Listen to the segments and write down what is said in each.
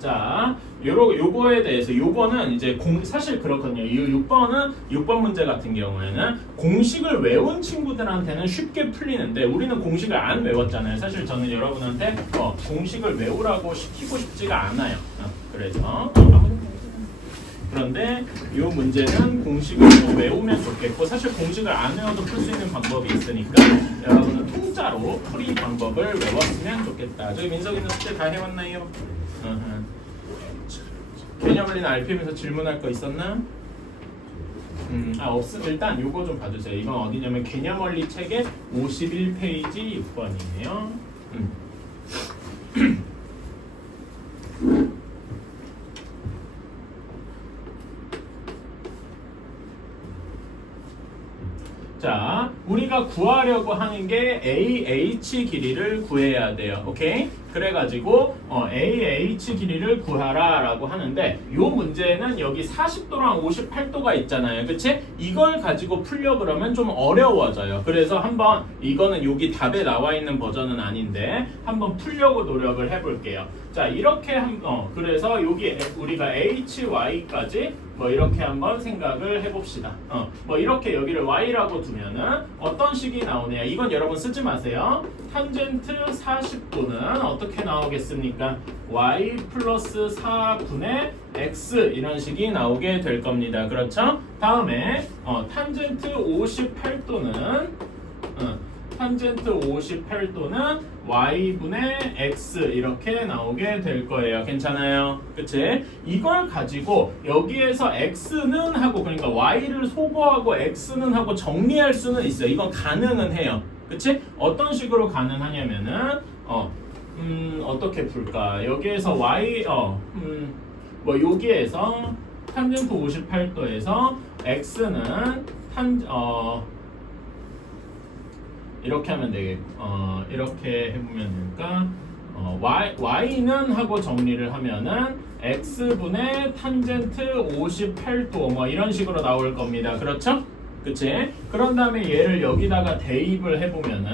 자, 요거에 대해서 요거는 이제 사실 그렇거든요. 이 6번 문제 같은 경우에는 공식을 외운 친구들한테는 쉽게 풀리는데 우리는 공식을 안 외웠잖아요. 사실 저는 여러분한테 공식을 외우라고 시키고 싶지가 않아요. 그래서 그런데 이 문제는 공식을 좀 외우면 좋겠고 사실 공식을 안 외워도 풀 수 있는 방법이 있으니까 여러분은 통짜로 풀이 방법을 외웠으면 좋겠다. 저기 민석이는 숙제 다 해왔나요? 개념원리나 RPM에서 질문할 거 있었나? 일단 요거 좀 봐주세요. 이건 어디냐면 개념원리 책의 51페이지 6번이에요. 자, 우리가 구하려고 하는 게 AH 길이를 구해야 돼요. 오케이? 그래가지고 AH 길이를 구하라 라고 하는데 요 문제는 여기 40도랑 58도가 있잖아요. 그치? 이걸 가지고 풀려 그러면 좀 어려워져요. 그래서 한번 이거는 여기 답에 나와 있는 버전은 아닌데 한번 풀려고 노력을 해볼게요. 자, 이렇게 그래서 여기 우리가 HY까지 이렇게 한번 생각을 해봅시다. 이렇게 여기를 y라고 두면은 어떤 식이 나오네요. 이건 여러분 쓰지 마세요. 탄젠트 40도는 어떻게 나오겠습니까? y 플러스 4분의 x 이런 식이 나오게 될 겁니다. 그렇죠? 다음에 탄젠트 58도는 y분의 x 이렇게 나오게 될 거예요. 괜찮아요? 그치? 이걸 가지고 여기에서 x는 하고 그러니까 y를 소거하고 x는 하고 정리할 수는 있어요. 이건 가능은 해요. 그치? 어떤 식으로 가능하냐면은 어떻게 풀까? 여기에서 y 여기에서 탄젠트 58도에서 x는 이렇게 하면 되겠고 이렇게 해보면 되니까 y는 하고 정리를 하면은 x분의 탄젠트 58도 이런 식으로 나올 겁니다. 그렇죠? 그치? 그런 다음에 얘를 여기다가 대입을 해보면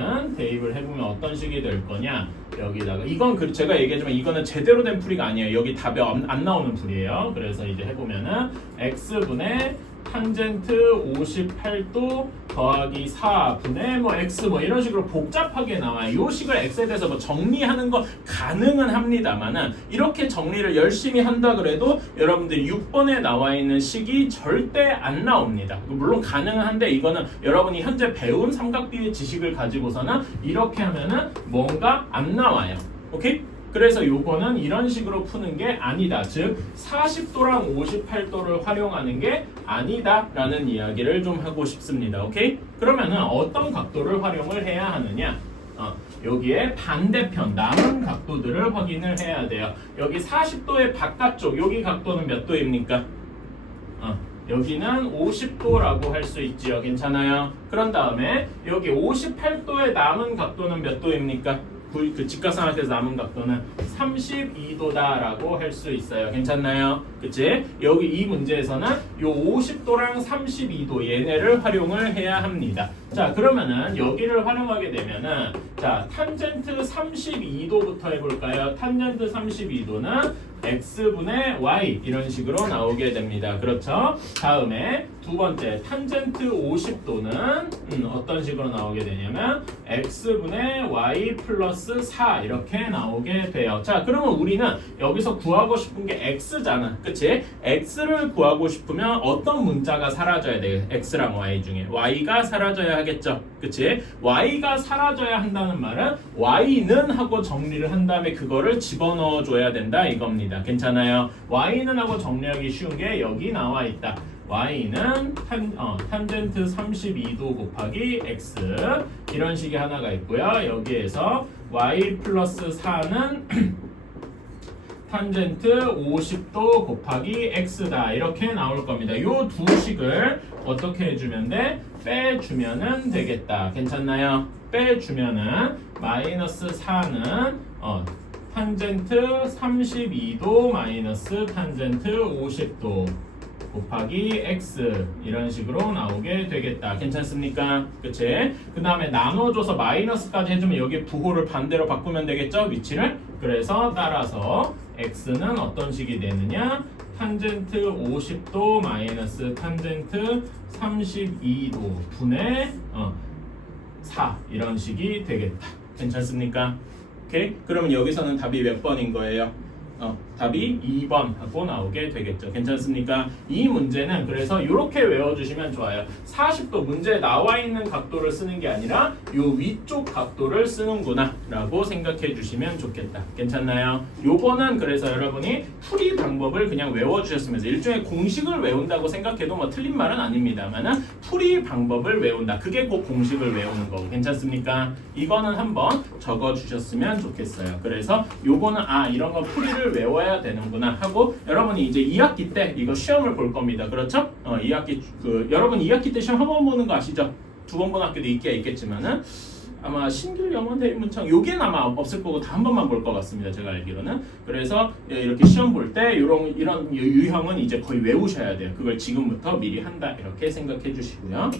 어떤 식이 될 거냐? 여기다가 이건 제가 얘기했지만 이거는 제대로 된 풀이가 아니에요. 여기 답에 안 나오는 풀이에요. 그래서 이제 해보면은 x분의 탄젠트 58도 더하기 4분의 x 이런 식으로 복잡하게 나와요. 이 식을 x에 대해서 정리하는 거 가능은 합니다만은 이렇게 정리를 열심히 한다 그래도 여러분들 6번에 나와 있는 식이 절대 안 나옵니다. 물론 가능은 한데 이거는 여러분이 현재 배운 삼각비의 지식을 가지고서는 이렇게 하면은 뭔가 안 나와요. 오케이? 그래서 요거는 이런 식으로 푸는 게 아니다. 즉 40도랑 58도를 활용하는 게 아니다 라는 이야기를 좀 하고 싶습니다. 오케이? 그러면은 어떤 각도를 활용을 해야 하느냐? 여기에 반대편 남은 각도들을 확인을 해야 돼요. 여기 40도의 바깥쪽 여기 각도는 몇 도입니까? 여기는 50도라고 할 수 있지요. 괜찮아요? 그런 다음에 여기 58도의 남은 각도는 몇 도입니까? 그 직각삼각형에서 남은 각도는 32도다라고 할 수 있어요. 괜찮나요? 그치? 여기 이 문제에서는 요 50도랑 32도 얘네를 활용을 해야 합니다. 자, 그러면은 여기를 활용하게 되면은 자, 탄젠트 32도부터 해볼까요? 탄젠트 32도는 x분의 y 이런 식으로 나오게 됩니다. 그렇죠? 다음에 두 번째 탄젠트 50도는 어떤 식으로 나오게 되냐면 x분의 y 플러스 4 이렇게 나오게 돼요. 자, 그러면 우리는 여기서 구하고 싶은 게 x잖아. 그치? x를 구하고 싶으면 어떤 문자가 사라져야 돼요? x랑 y 중에 y가 사라져야 하겠죠. 그치? y가 사라져야 한다는 말은 y는 하고 정리를 한 다음에 그거를 집어넣어 줘야 된다 이겁니다. 괜찮아요? y는 하고 정리하기 쉬운 게 여기 나와 있다. y는 탄젠트 32도 곱하기 x 이런 식의 하나가 있고요. 여기에서 y 플러스 4는 탄젠트 50도 곱하기 x다 이렇게 나올 겁니다. 이 두 식을 어떻게 해주면 돼? 빼주면은 되겠다. 괜찮나요? 빼주면은 마이너스 4는 탄젠트 32도 마이너스 탄젠트 50도 곱하기 x 이런 식으로 나오게 되겠다. 괜찮습니까? 그치? 그 다음에 나눠줘서 마이너스까지 해주면 여기 부호를 반대로 바꾸면 되겠죠? 위치를? 그래서 따라서 x는 어떤 식이 되느냐? 탄젠트 50도 마이너스 탄젠트 32도 분의 4 이런 식이 되겠다. 괜찮습니까? 오케이? 그러면 여기서는 답이 몇 번인 거예요? 답이 2번 하고 나오게 되겠죠. 괜찮습니까? 이 문제는 그래서 이렇게 외워주시면 좋아요. 40도 문제에 나와 있는 각도를 쓰는 게 아니라 이 위쪽 각도를 쓰는구나 라고 생각해 주시면 좋겠다. 괜찮나요? 요거는 그래서 여러분이 풀이 방법을 그냥 외워주셨으면서 일종의 공식을 외운다고 생각해도 뭐 틀린 말은 아닙니다만 풀이 방법을 외운다. 그게 꼭 공식을 외우는 거고. 괜찮습니까? 이거는 한번 적어주셨으면 좋겠어요. 그래서 요거는 이런 거 풀이를 외워야 되는구나 하고 여러분이 이제 2학기 때 이거 시험을 볼 겁니다. 그렇죠? 2학기 여러분 2학기 때 시험 한 번 보는 거 아시죠? 2번 보는 학교도 있겠지만은 아마 신규 영어 대입문청 요게는 아마 없을 거고 다 한 번만 볼 것 같습니다. 제가 알기로는. 그래서 이렇게 시험 볼 때 이런 유형은 이제 거의 외우셔야 돼요. 그걸 지금부터 미리 한다 이렇게 생각해 주시고요.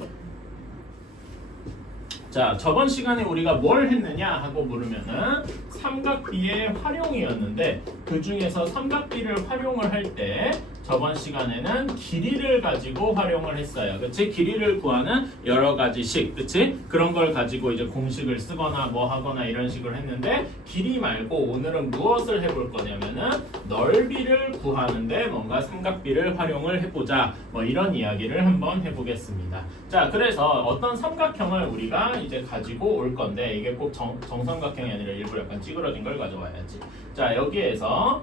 자, 저번 시간에 우리가 뭘 했느냐 하고 물으면은 삼각비의 활용이었는데 그 중에서 삼각비를 활용을 할 때 저번 시간에는 길이를 가지고 활용을 했어요. 그치? 길이를 구하는 여러 가지 식, 그치? 그런 걸 가지고 이제 공식을 쓰거나 뭐 하거나 이런 식으로 했는데 길이 말고 오늘은 무엇을 해볼 거냐면은 넓이를 구하는데 뭔가 삼각비를 활용을 해보자. 뭐 이런 이야기를 한번 해보겠습니다. 자, 그래서 어떤 삼각형을 우리가 이제 가지고 올 건데 이게 꼭 정삼각형이 아니라 일부러 약간 찌그러진 걸 가져와야지. 자, 여기에서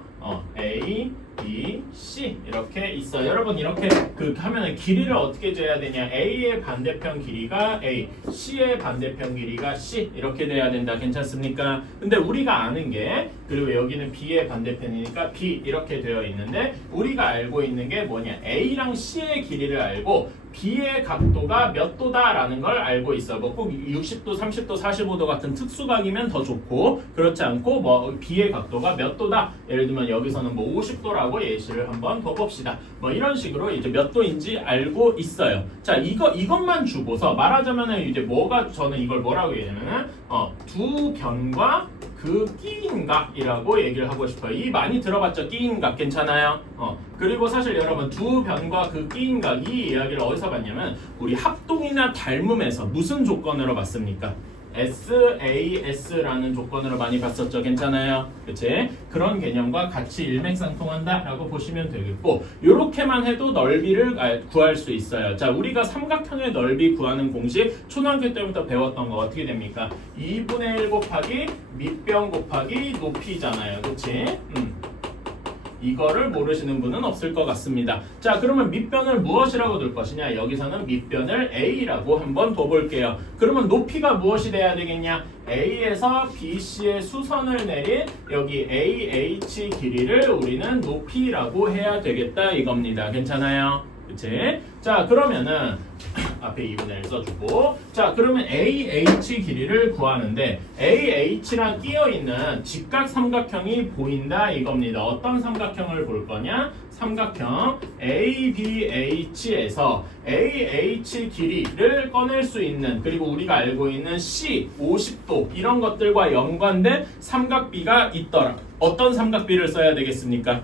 A, B, C 이렇게 있어. 여러분 이렇게 하면은 길이를 어떻게 재야 되냐? A의 반대편 길이가 A, C의 반대편 길이가 C 이렇게 돼야 된다. 괜찮습니까? 근데 우리가 아는 게 그리고 여기는 B의 반대편이니까 B 이렇게 되어 있는데 우리가 알고 있는 게 뭐냐? A랑 C의 길이를 알고 B의 각도가 몇 도다라는 걸 알고 있어. 뭐 꼭 60도, 30도, 45도 같은 특수각이면 더 좋고 그렇지 않고 뭐 B의 각도가 몇 도다. 예를 들면 여기서는 뭐 50도라고 예시를 한번 더 봅시다. 뭐 이런 식으로 이제 몇 도인지 알고 있어요. 자, 이것만 주고서 말하자면은 이제 저는 이걸 뭐라고 얘기하냐면은 두 변과 그 끼인각이라고 얘기를 하고 싶어요. 이 많이 들어봤죠? 끼인각 괜찮아요? 그리고 사실 여러분 두 변과 그 끼인각 이 이야기를 어디서 봤냐면 우리 합동이나 닮음에서 무슨 조건으로 봤습니까? SAS라는 조건으로 많이 봤었죠. 괜찮아요? 그치? 그런 개념과 같이 일맥상통한다 라고 보시면 되겠고 요렇게만 해도 넓이를 구할 수 있어요. 자, 우리가 삼각형의 넓이 구하는 공식 초등학교 때부터 배웠던 거 어떻게 됩니까? 2분의 1 곱하기 밑변 곱하기 높이잖아요. 그치? 이거를 모르시는 분은 없을 것 같습니다. 자, 그러면 밑변을 무엇이라고 둘 것이냐? 여기서는 밑변을 A라고 한번 둬볼게요. 그러면 높이가 무엇이 돼야 되겠냐? A에서 BC의 수선을 내린 여기 AH 길이를 우리는 높이라고 해야 되겠다 이겁니다. 괜찮아요? 그치? 자, 그러면은 앞에 2분의 1 써주고 자, 그러면 AH 길이를 구하는데 AH랑 끼어있는 직각 삼각형이 보인다 이겁니다. 어떤 삼각형을 볼 거냐? 삼각형 ABH에서 AH 길이를 꺼낼 수 있는 그리고 우리가 알고 있는 C 50도 이런 것들과 연관된 삼각비가 있더라. 어떤 삼각비를 써야 되겠습니까?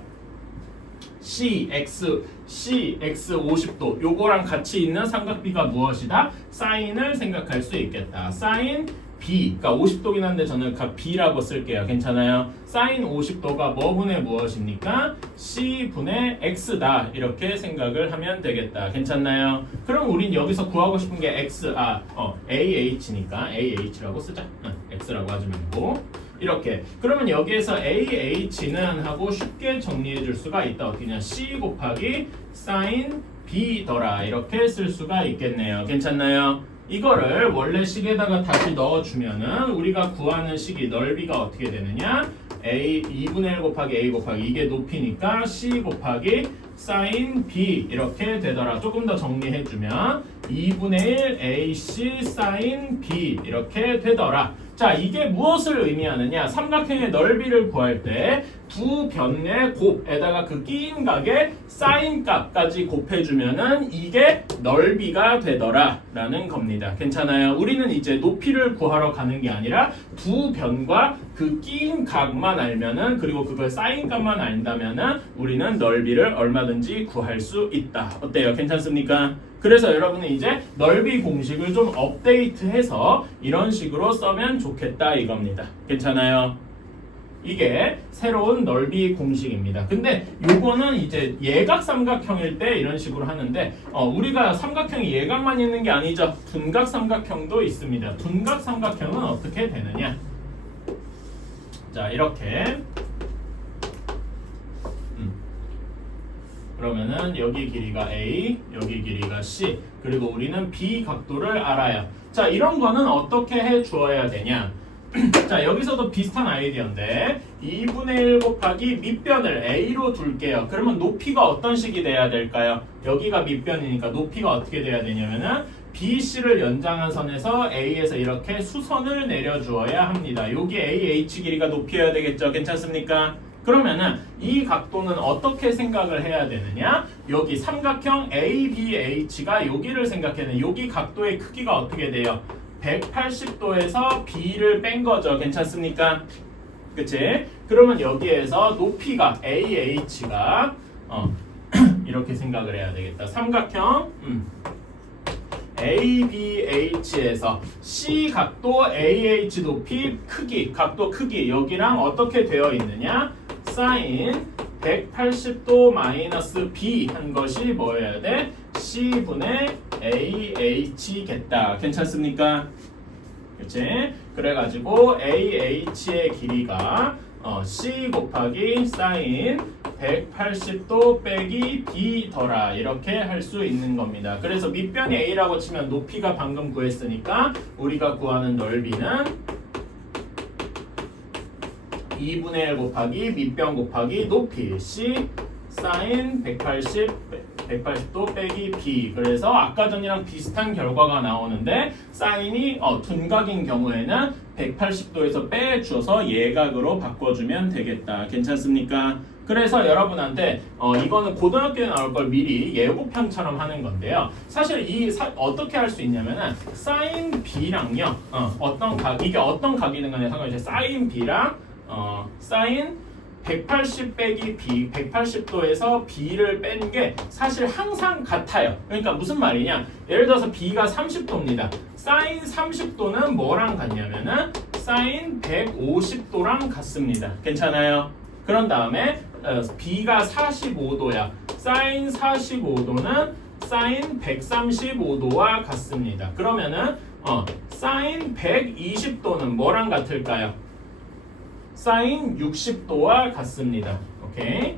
CX 50도 요거랑 같이 있는 삼각비가 무엇이다? 사인을 생각할 수 있겠다. 사인 B 그러니까 50도긴 한데 저는 B라고 쓸게요. 괜찮아요? 사인 50도가 뭐분의 무엇입니까? C분의 X다 이렇게 생각을 하면 되겠다. 괜찮나요? 그럼 우린 여기서 구하고 싶은 게 AH니까 AH라고 쓰자. X라고 하지 말고 이렇게 그러면 여기에서 AH는 하고 쉽게 정리해 줄 수가 있다. 어떻게냐? C 곱하기 사인 B더라 이렇게 쓸 수가 있겠네요. 괜찮나요? 이거를 원래 식에다가 다시 넣어주면은 우리가 구하는 식이 넓이가 어떻게 되느냐? A 2분의 1 곱하기 A 곱하기 이게 높이니까 C 곱하기 사인 B 이렇게 되더라. 조금 더 정리해주면 2분의 1 AC 사인 B 이렇게 되더라. 자, 이게 무엇을 의미하느냐? 삼각형의 넓이를 구할 때 두 변의 곱에다가 그 끼인 각의 사인 값까지 곱해주면은 이게 넓이가 되더라라는 겁니다. 괜찮아요? 우리는 이제 높이를 구하러 가는 게 아니라 두 변과 그 끼인 각만 알면은 그리고 그걸 사인 값만 안다면은 우리는 넓이를 얼마든지 구할 수 있다. 어때요? 괜찮습니까? 그래서 여러분은 이제 넓이 공식을 좀 업데이트해서 이런 식으로 써면 좋겠다 이겁니다. 괜찮아요? 이게 새로운 넓이 공식입니다. 근데 요거는 이제 예각 삼각형일 때 이런 식으로 하는데 우리가 삼각형이 예각만 있는 게 아니죠. 둔각 삼각형도 있습니다. 둔각 삼각형은 어떻게 되느냐? 자, 이렇게 그러면은 여기 길이가 A, 여기 길이가 C, 그리고 우리는 B 각도를 알아요. 자, 이런 거는 어떻게 해 주어야 되냐? 자, 여기서도 비슷한 아이디어인데 2분의 1 곱하기 밑변을 A로 둘게요. 그러면 높이가 어떤 식이 돼야 될까요? 여기가 밑변이니까 높이가 어떻게 돼야 되냐면은 BC를 연장한 선에서 A에서 이렇게 수선을 내려주어야 합니다. 여기 AH 길이가 높이여야 되겠죠? 괜찮습니까? 그러면은 이 각도는 어떻게 생각을 해야 되느냐? 여기 삼각형 ABH가 여기를 생각해는 여기 각도의 크기가 어떻게 돼요? 180도에서 B를 뺀 거죠. 괜찮습니까? 그치? 그러면 여기에서 높이가 AH가 이렇게 생각을 해야 되겠다. 삼각형 ABH에서 C 각도 AH 높이 크기, 각도 크기 여기랑 어떻게 되어 있느냐? 사인 180도 마이너스 B 한 것이 뭐여야 돼? C분의 AH겠다. 괜찮습니까? 그치? 그래가지고 AH의 길이가 C 곱하기 사인 180도 빼기 B더라 이렇게 할 수 있는 겁니다. 그래서 밑변이 A라고 치면 높이가 방금 구했으니까 우리가 구하는 넓이는 2분의 1 곱하기 밑변 곱하기 높이 C 사인 180도 빼기 B. 그래서 아까 전이랑 비슷한 결과가 나오는데 사인이 둔각인 경우에는 180도에서 빼주어서 예각으로 바꿔주면 되겠다. 괜찮습니까? 그래서 여러분한테 이거는 고등학교에 나올 걸 미리 예고편처럼 하는 건데요. 사실 어떻게 할 수 있냐면은 사인 B랑요. 어떤 각 이게 어떤 각이든 간에 상관없이 사인 B랑 사인 180 빼기 B, 180도에서 B를 뺀 게 사실 항상 같아요. 그러니까 무슨 말이냐? 예를 들어서 B가 30도입니다. 사인 30도는 뭐랑 같냐면은 사인 150도랑 같습니다. 괜찮아요? 그런 다음에 B가 45도야. 사인 45도는 사인 135도와 같습니다. 그러면은 사인 120도는 뭐랑 같을까요? 사인 60도와 같습니다. 오케이?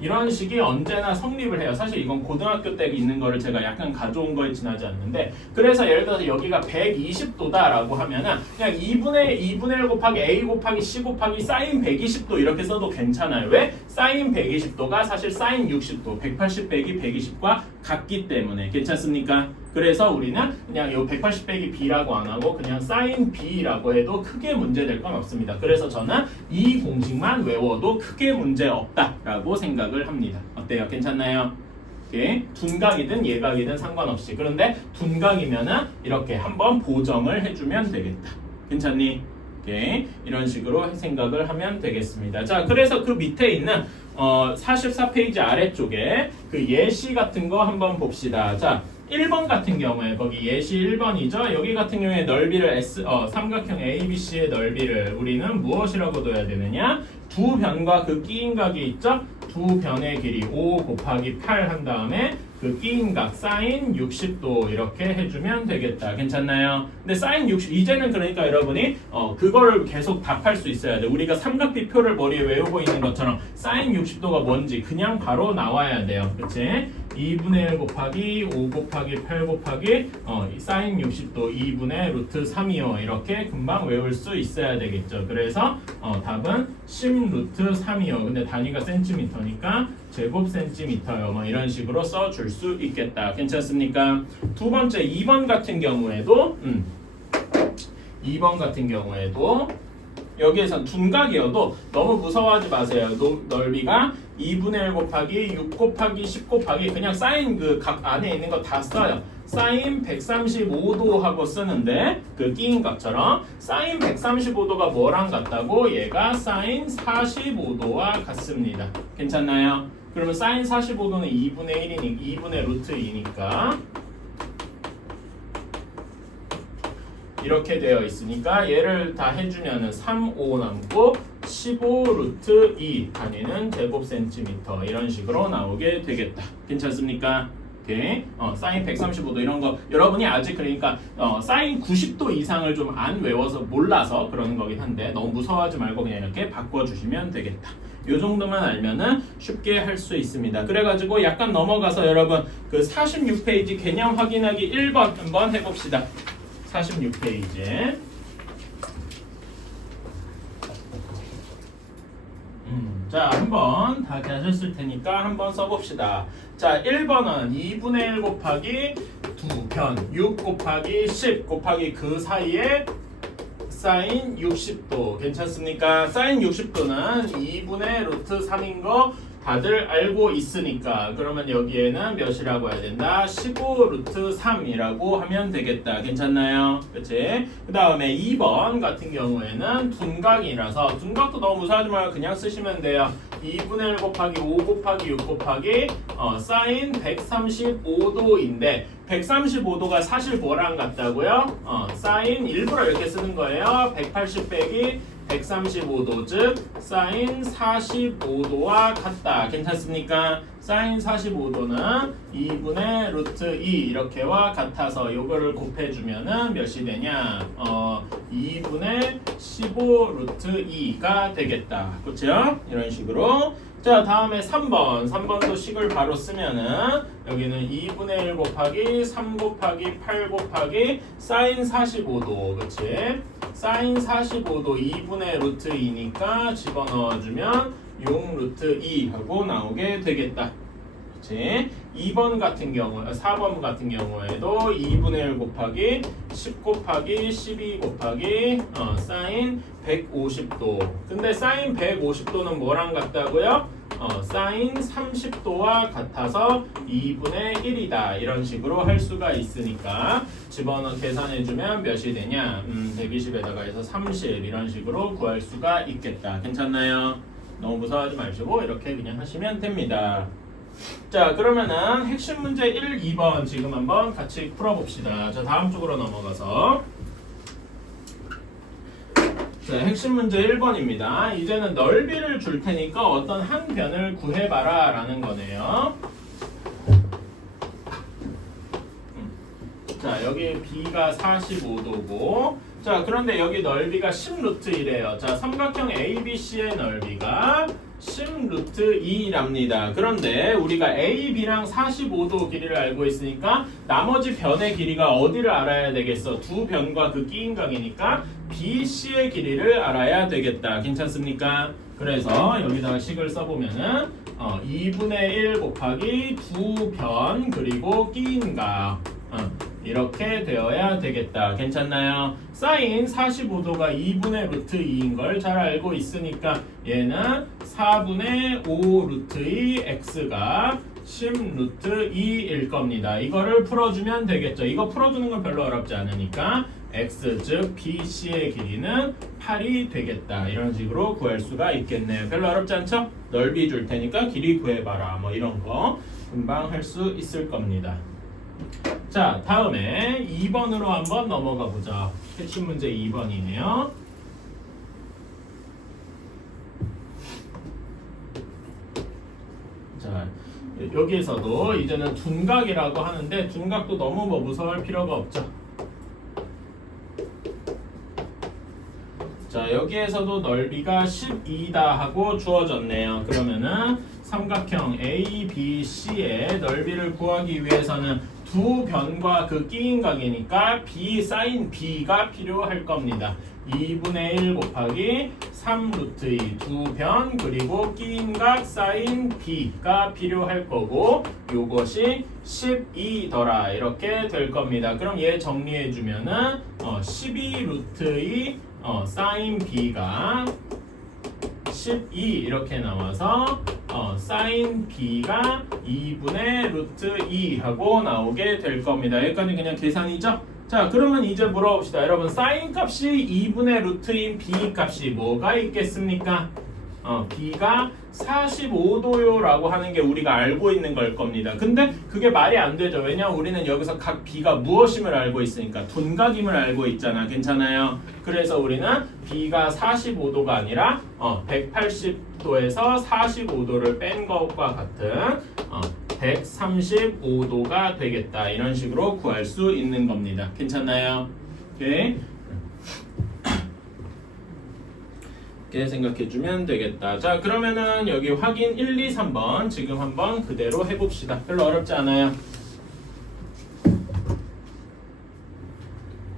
이런 식이 언제나 성립을 해요. 사실 이건 고등학교 때 있는 거를 제가 약간 가져온 거에 지나지 않는데 그래서 예를 들어서 여기가 120도다라고 하면은 그냥 2분의 1 곱하기 A 곱하기 C 곱하기 사인 120도 이렇게 써도 괜찮아요. 왜? 사인 120도가 사실 사인 60도 180 빼기 120과 같기 때문에 괜찮습니까? 그래서 우리는 그냥 이 180 빼기 B라고 안 하고 그냥 사인 B라고 해도 크게 문제될 건 없습니다. 그래서 저는 이 공식만 외워도 크게 문제 없다라고 생각을 합니다. 어때요? 괜찮나요? 오케이. 둔각이든 예각이든 상관없이. 그런데 둔각이면은 이렇게 한번 보정을 해주면 되겠다. 괜찮니? 오케이. 이런 식으로 생각을 하면 되겠습니다. 자, 그래서 그 밑에 있는 44페이지 아래쪽에 그 예시 같은 거 한번 봅시다. 자, 1번 같은 경우에 거기 예시 1번이죠. 여기 같은 경우에 넓이를 삼각형 ABC의 넓이를 우리는 무엇이라고 둬야 되느냐? 두 변과 그 끼인 각이 있죠? 두 변의 길이 5 곱하기 8 한 다음에 그 끼인 각 사인 60도 이렇게 해주면 되겠다. 괜찮나요? 근데 사인 60 이제는 그러니까 여러분이 그걸 계속 답할 수 있어야 돼. 우리가 삼각비표를 머리에 외우고 있는 것처럼 사인 60도가 뭔지 그냥 바로 나와야 돼요. 그치? 2분의 1 곱하기 5 곱하기 8 곱하기 사인 60도 2분의 루트 3이요. 이렇게 금방 외울 수 있어야 되겠죠. 그래서 답은 10 루트 3이요. 근데 단위가 센티미터니까 제곱 센티미터요. 뭐 이런 식으로 써줄 수 있겠다. 괜찮습니까? 두 번째 2번 같은 경우에도 2번 같은 경우에도 여기에선 둔각이어도 너무 무서워하지 마세요. 넓이가 2분의 1 곱하기 6 곱하기 10 곱하기 그냥 사인 그 각 안에 있는 거 다 써요. 사인 135도 하고 쓰는데 그 끼인 값처럼 사인 135도가 뭐랑 같다고? 얘가 사인 45도와 같습니다. 괜찮나요? 그러면 사인 45도는 2분의 1이니까 2분의 루트 2니까 이렇게 되어 있으니까 얘를 다 해주면은 3, 5 남고 15 루트 2 단위는 제곱 센티미터 이런 식으로 나오게 되겠다. 괜찮습니까? 오케이. 사인 135도 이런 거 여러분이 아직 그러니까 사인 90도 이상을 좀 안 외워서 몰라서 그러는 거긴 한데 너무 무서워하지 말고 그냥 이렇게 바꿔주시면 되겠다. 요 정도만 알면은 쉽게 할 수 있습니다. 그래가지고 약간 넘어가서 여러분 그 46페이지 개념 확인하기 1번 한번 해봅시다. 46페이지. 자, 한번 다 하셨을 테니까 한번 써봅시다. 자, 1번은 2분의 1 곱하기 2편 6 곱하기 10 곱하기 그 사이에 사인 60도 괜찮습니까? 사인 60도는 2분의 루트 3인 거 다들 알고 있으니까 그러면 여기에는 몇이라고 해야 된다? 15 루트 3이라고 하면 되겠다. 괜찮나요? 그치? 그 다음에 2번 같은 경우에는 둔각이라서 둔각도 너무 무서워하지 말고 그냥 쓰시면 돼요. 2분의 1 곱하기 5 곱하기 6 곱하기 사인 135도인데 135도가 사실 뭐랑 같다고요? 사인 일부러 이렇게 쓰는 거예요. 180 빼기 135도 즉 사인 45도와 같다. 괜찮습니까? 사인 45도는 2분의 루트 2 이렇게와 같아서 요거를 곱해주면은 몇이 되냐? 2분의 15 루트 2가 되겠다. 그렇죠? 이런 식으로. 자, 다음에 3번도 식을 바로 쓰면은 여기는 2분의 1 곱하기 3 곱하기 8 곱하기 사인 45도 그치? 사인 45도 2분의 루트 2니까 집어넣어주면 6 루트 2 하고 나오게 되겠다. 그치? 2번 같은 경우, 4번 같은 경우에도 2분의 1 곱하기 10 곱하기 12 곱하기 사인 150도. 근데 사인 150도는 뭐랑 같다고요? 사인 30도와 같아서 2분의 1이다. 이런 식으로 할 수가 있으니까 집어넣어 계산해주면 몇이 되냐? 120에다가 해서 30 이런 식으로 구할 수가 있겠다. 괜찮나요? 너무 무서워하지 마시고 이렇게 그냥 하시면 됩니다. 자, 그러면은 핵심 문제 1, 2번 지금 한번 같이 풀어봅시다. 자, 다음 쪽으로 넘어가서 자, 핵심 문제 1번입니다. 이제는 넓이를 줄 테니까 어떤 한 변을 구해봐라 라는 거네요. 자, 여기 B가 45도고 자, 그런데 여기 넓이가 10 루트 1이에요. 자, 삼각형 ABC의 넓이가 10 루트 2랍니다. 그런데 우리가 A, B랑 45도 길이를 알고 있으니까 나머지 변의 길이가 어디를 알아야 되겠어? 두 변과 그 끼인 각이니까 B, C의 길이를 알아야 되겠다. 괜찮습니까? 그래서 여기다가 식을 써보면은 2분의 1 곱하기 두 변 그리고 끼인 각 이렇게 되어야 되겠다. 괜찮나요? 사인 45도가 2분의 루트 2인 걸 잘 알고 있으니까 얘는 4분의 5 루트 2 x가 10 루트 2일 겁니다. 이거를 풀어주면 되겠죠. 이거 풀어주는 건 별로 어렵지 않으니까 x 즉 BC의 길이는 8이 되겠다. 이런 식으로 구할 수가 있겠네요. 별로 어렵지 않죠? 넓이 줄 테니까 길이 구해봐라. 뭐 이런 거 금방 할 수 있을 겁니다. 자, 다음에 2번으로 한번 넘어가 보자. 핵심 문제 2번이네요. 자, 여기에서도 이제는 둔각이라고 하는데 둔각도 너무 뭐 무서워할 필요가 없죠. 자, 여기에서도 넓이가 12다 하고 주어졌네요. 그러면은 삼각형 ABC의 넓이를 구하기 위해서는 두 변과 그 끼인 각이니까 B 사인 B가 필요할 겁니다. 2분의 1 곱하기 3 루트 2 두 변 그리고 끼인 각 사인 B가 필요할 거고 요것이 12더라 이렇게 될 겁니다. 그럼 얘 정리해 주면은 12 루트 2 사인 B가 12 이렇게 나와서 사인 B가 2분의 루트 2 하고 나오게 될 겁니다. 여기까지 그냥 계산이죠? 자, 그러면 이제 물어봅시다. 여러분, 사인 값이 2분의 루트인 B 값이 뭐가 있겠습니까? B가 45도요 라고 하는 게 우리가 알고 있는 걸 겁니다. 근데 그게 말이 안 되죠. 왜냐면 우리는 여기서 각 B가 무엇임을 알고 있으니까 둔각임을 알고 있잖아. 괜찮아요? 그래서 우리는 B가 45도가 아니라 180도에서 45도를 뺀 것과 같은 135도가 되겠다. 이런 식으로 구할 수 있는 겁니다. 괜찮나요? 오케이. 이렇게 생각해주면 되겠다. 자, 그러면은 여기 확인 1, 2, 3번 지금 한번 그대로 해봅시다. 별로 어렵지 않아요.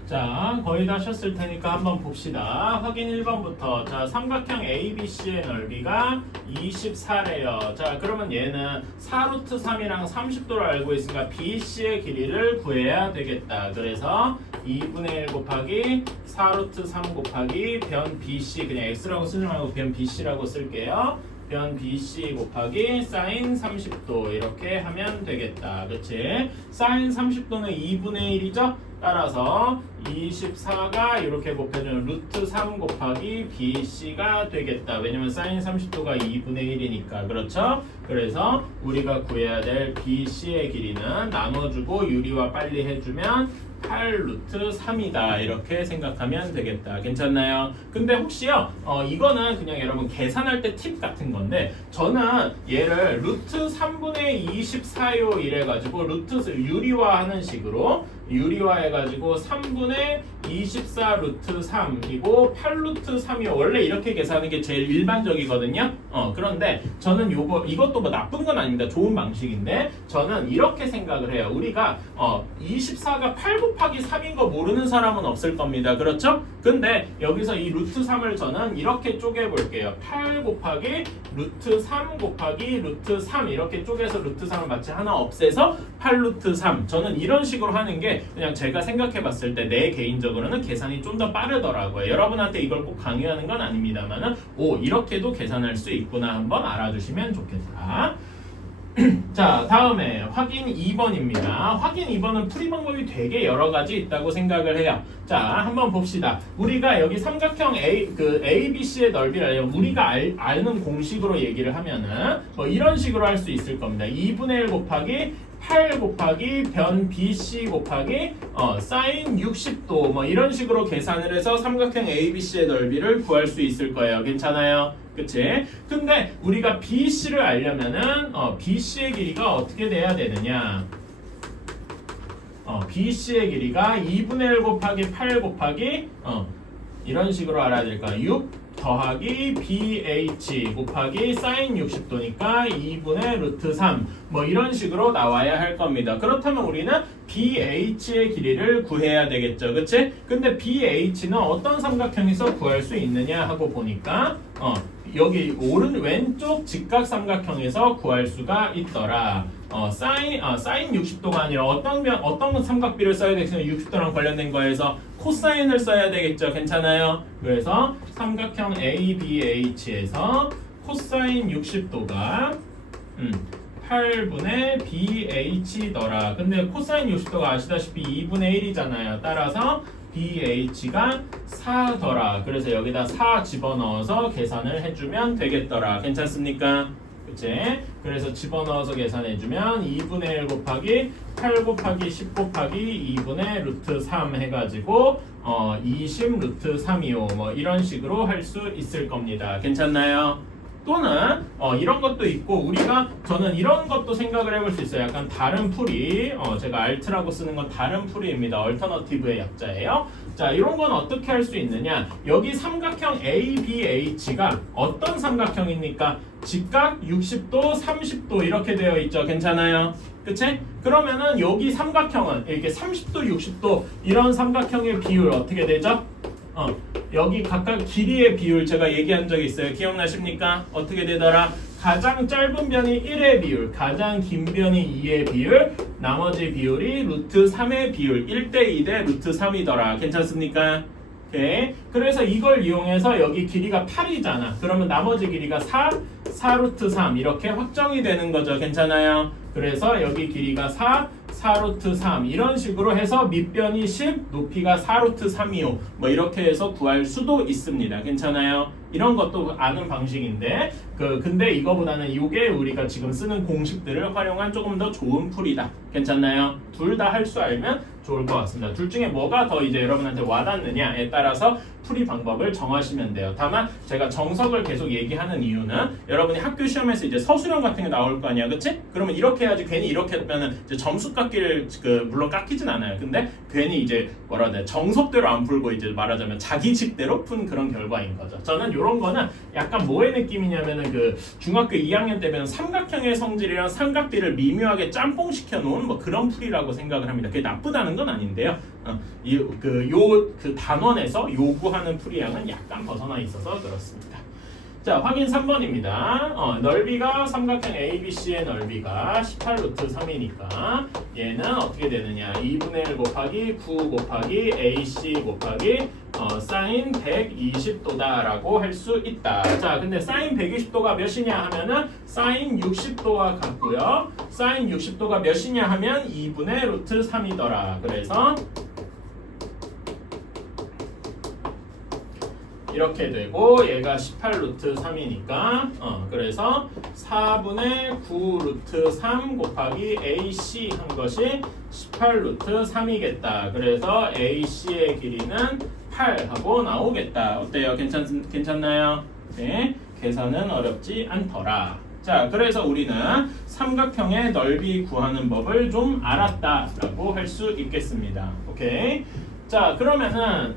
자, 거의 다 하셨을 테니까 한번 봅시다. 확인 1번부터. 자, 삼각형 ABC의 넓이가 24래요. 자, 그러면 얘는 4루트 3이랑 30도를 알고 있으니까 BC의 길이를 구해야 되겠다. 그래서 2분의 1 곱하기 4루트 3 곱하기 변 BC, 그냥 X라고 쓰지 말고 변 BC라고 쓸게요. 변 BC 곱하기 사인 30도 이렇게 하면 되겠다. 그치? 사인 30도는 2분의 1이죠? 따라서 24가 이렇게 곱해주면 루트 3 곱하기 BC가 되겠다. 왜냐면 사인 30도가 2분의 1이니까. 그렇죠? 그래서 우리가 구해야 될 BC의 길이는 나눠주고 유리화 빨리 해주면 8 루트 3이다. 이렇게 생각하면 되겠다. 괜찮나요? 근데 혹시요, 이거는 그냥 여러분 계산할 때 팁 같은 건데, 저는 얘를 루트 3분의 24요 이래가지고 루트 유리화하는 식으로 유리화해가지고 3분의 24 루트 3이고 8 루트 3이요. 원래 이렇게 계산하는 게 제일 일반적이거든요. 그런데 저는 이것도 뭐 나쁜 건 아닙니다. 좋은 방식인데 저는 이렇게 생각을 해요. 우리가 24가 8 곱하기 3인 거 모르는 사람은 없을 겁니다. 그렇죠? 근데 여기서 이 루트 3을 저는 이렇게 쪼개볼게요. 8 곱하기 루트 3 곱하기 루트 3 이렇게 쪼개서 루트 3을 마치 하나 없애서 8 루트 3. 저는 이런 식으로 하는 게 그냥 제가 생각해 봤을 때 내 개인적으로는 계산이 좀 더 빠르더라고요. 여러분한테 이걸 꼭 강요하는 건 아닙니다만은 이렇게도 계산할 수 있구나 한번 알아주시면 좋겠다. 자, 다음에 확인 2번입니다. 확인 2번은 풀이 방법이 되게 여러 가지 있다고 생각을 해요. 자, 한번 봅시다. 우리가 여기 삼각형 ABC의 넓이를 알려면 우리가 아는 공식으로 얘기를 하면은 뭐 이런 식으로 할 수 있을 겁니다. 2분의 1 곱하기 8 곱하기 변 BC 곱하기 사인 60도 뭐 이런 식으로 계산을 해서 삼각형 ABC의 넓이를 구할 수 있을 거예요. 괜찮아요? 그치? 근데 우리가 BC를 알려면은 BC의 길이가 어떻게 돼야 되느냐? BC의 길이가 2분의 1 곱하기 8 곱하기 이런 식으로 알아야 될까? 6 더하기 BH 곱하기 사인 60도니까 2분의 루트 3 뭐 이런 식으로 나와야 할 겁니다. 그렇다면 우리는 BH의 길이를 구해야 되겠죠. 그치? 근데 BH는 어떤 삼각형에서 구할 수 있느냐 하고 보니까 여기 왼쪽 직각삼각형에서 구할 수가 있더라. 사인 60도가 아니라 어떤 삼각비를 써야 되겠어요? 60도랑 관련된 거에서 코사인을 써야 되겠죠. 괜찮아요? 그래서 삼각형 ABH에서 코사인 60도가 8분의 BH더라. 근데 코사인 60도가 아시다시피 2분의 1이잖아요. 따라서 BH가 4더라. 그래서 여기다 4 집어넣어서 계산을 해주면 되겠더라. 괜찮습니까? 그치? 그래서 집어넣어서 계산해주면 2분의 1 곱하기 8 곱하기 10 곱하기 2분의 루트 3 해가지고 20 루트 3이요. 뭐 이런 식으로 할 수 있을 겁니다. 괜찮나요? 또는 이런 것도 있고 저는 이런 것도 생각을 해볼 수 있어요. 약간 다른 풀이 제가 alt라고 쓰는 건 다른 풀이입니다. 얼터너티브의 약자예요. 자, 이런 건 어떻게 할 수 있느냐? 여기 삼각형 ABH가 어떤 삼각형입니까? 직각 60도, 30도 이렇게 되어 있죠. 괜찮아요? 그치? 그러면은 여기 삼각형은 이렇게 30도, 60도 이런 삼각형의 비율 어떻게 되죠? 여기 각각 길이의 비율 제가 얘기한 적이 있어요. 기억나십니까? 어떻게 되더라? 가장 짧은 변이 1의 비율, 가장 긴 변이 2의 비율, 나머지 비율이 루트 3의 비율 1대 2대 루트 3이더라. 괜찮습니까? 오케이. 그래서 이걸 이용해서 여기 길이가 8이잖아. 그러면 나머지 길이가 4 루트 3 이렇게 확정이 되는 거죠. 괜찮아요? 그래서 여기 길이가 4 루트 3 이런 식으로 해서 밑변이 10, 높이가 4 루트 3이요. 뭐 이렇게 해서 구할 수도 있습니다. 괜찮아요? 이런 것도 아는 방식인데 근데 이거보다는 이게 우리가 지금 쓰는 공식들을 활용한 조금 더 좋은 풀이다. 괜찮나요? 둘 다 할 수 알면 좋을 것 같습니다. 둘 중에 뭐가 더 이제 여러분한테 와닿느냐에 따라서 풀이 방법을 정하시면 돼요. 다만 제가 정석을 계속 얘기하는 이유는 여러분이 학교 시험에서 이제 서술형 같은 게 나올 거 아니야, 그치? 그러면 이렇게 해야지. 괜히 이렇게 하면은 이제 점수 깎기를 물론 깎이진 않아요. 근데 괜히 이제 뭐라 해야 돼? 정석대로 안 풀고 이제 말하자면 자기식대로 푼 그런 결과인 거죠. 저는 이런 거는 약간 뭐의 느낌이냐면은 중학교 2학년 때면 삼각형의 성질이랑 삼각비를 미묘하게 짬뽕 시켜 놓은 뭐 그런 풀이라고 생각을 합니다. 그게 나쁘다는 건 아닌데요. 그 단원에서 요구하는 풀이량은 약간 벗어나 있어서 그렇습니다. 자, 확인 3번입니다. 넓이가 삼각형 ABC의 넓이가 18 루트 3이니까 얘는 어떻게 되느냐? 2분의 1 곱하기 9 곱하기 AC 곱하기 사인 120도다 라고 할 수 있다. 자, 근데 사인 120도가 몇이냐 하면은 사인 60도와 같고요. 사인 60도가 몇이냐 하면 2분의 루트 3이더라. 그래서 이렇게 되고 얘가 18 루트 3이니까 그래서 4분의 9 루트 3 곱하기 AC 한 것이 18 루트 3이겠다. 그래서 AC의 길이는 8 하고 나오겠다. 어때요? 괜찮나요? 네, 계산은 어렵지 않더라. 자, 그래서 우리는 삼각형의 넓이 구하는 법을 좀 알았다라고 할 수 있겠습니다. 오케이. 자, 그러면은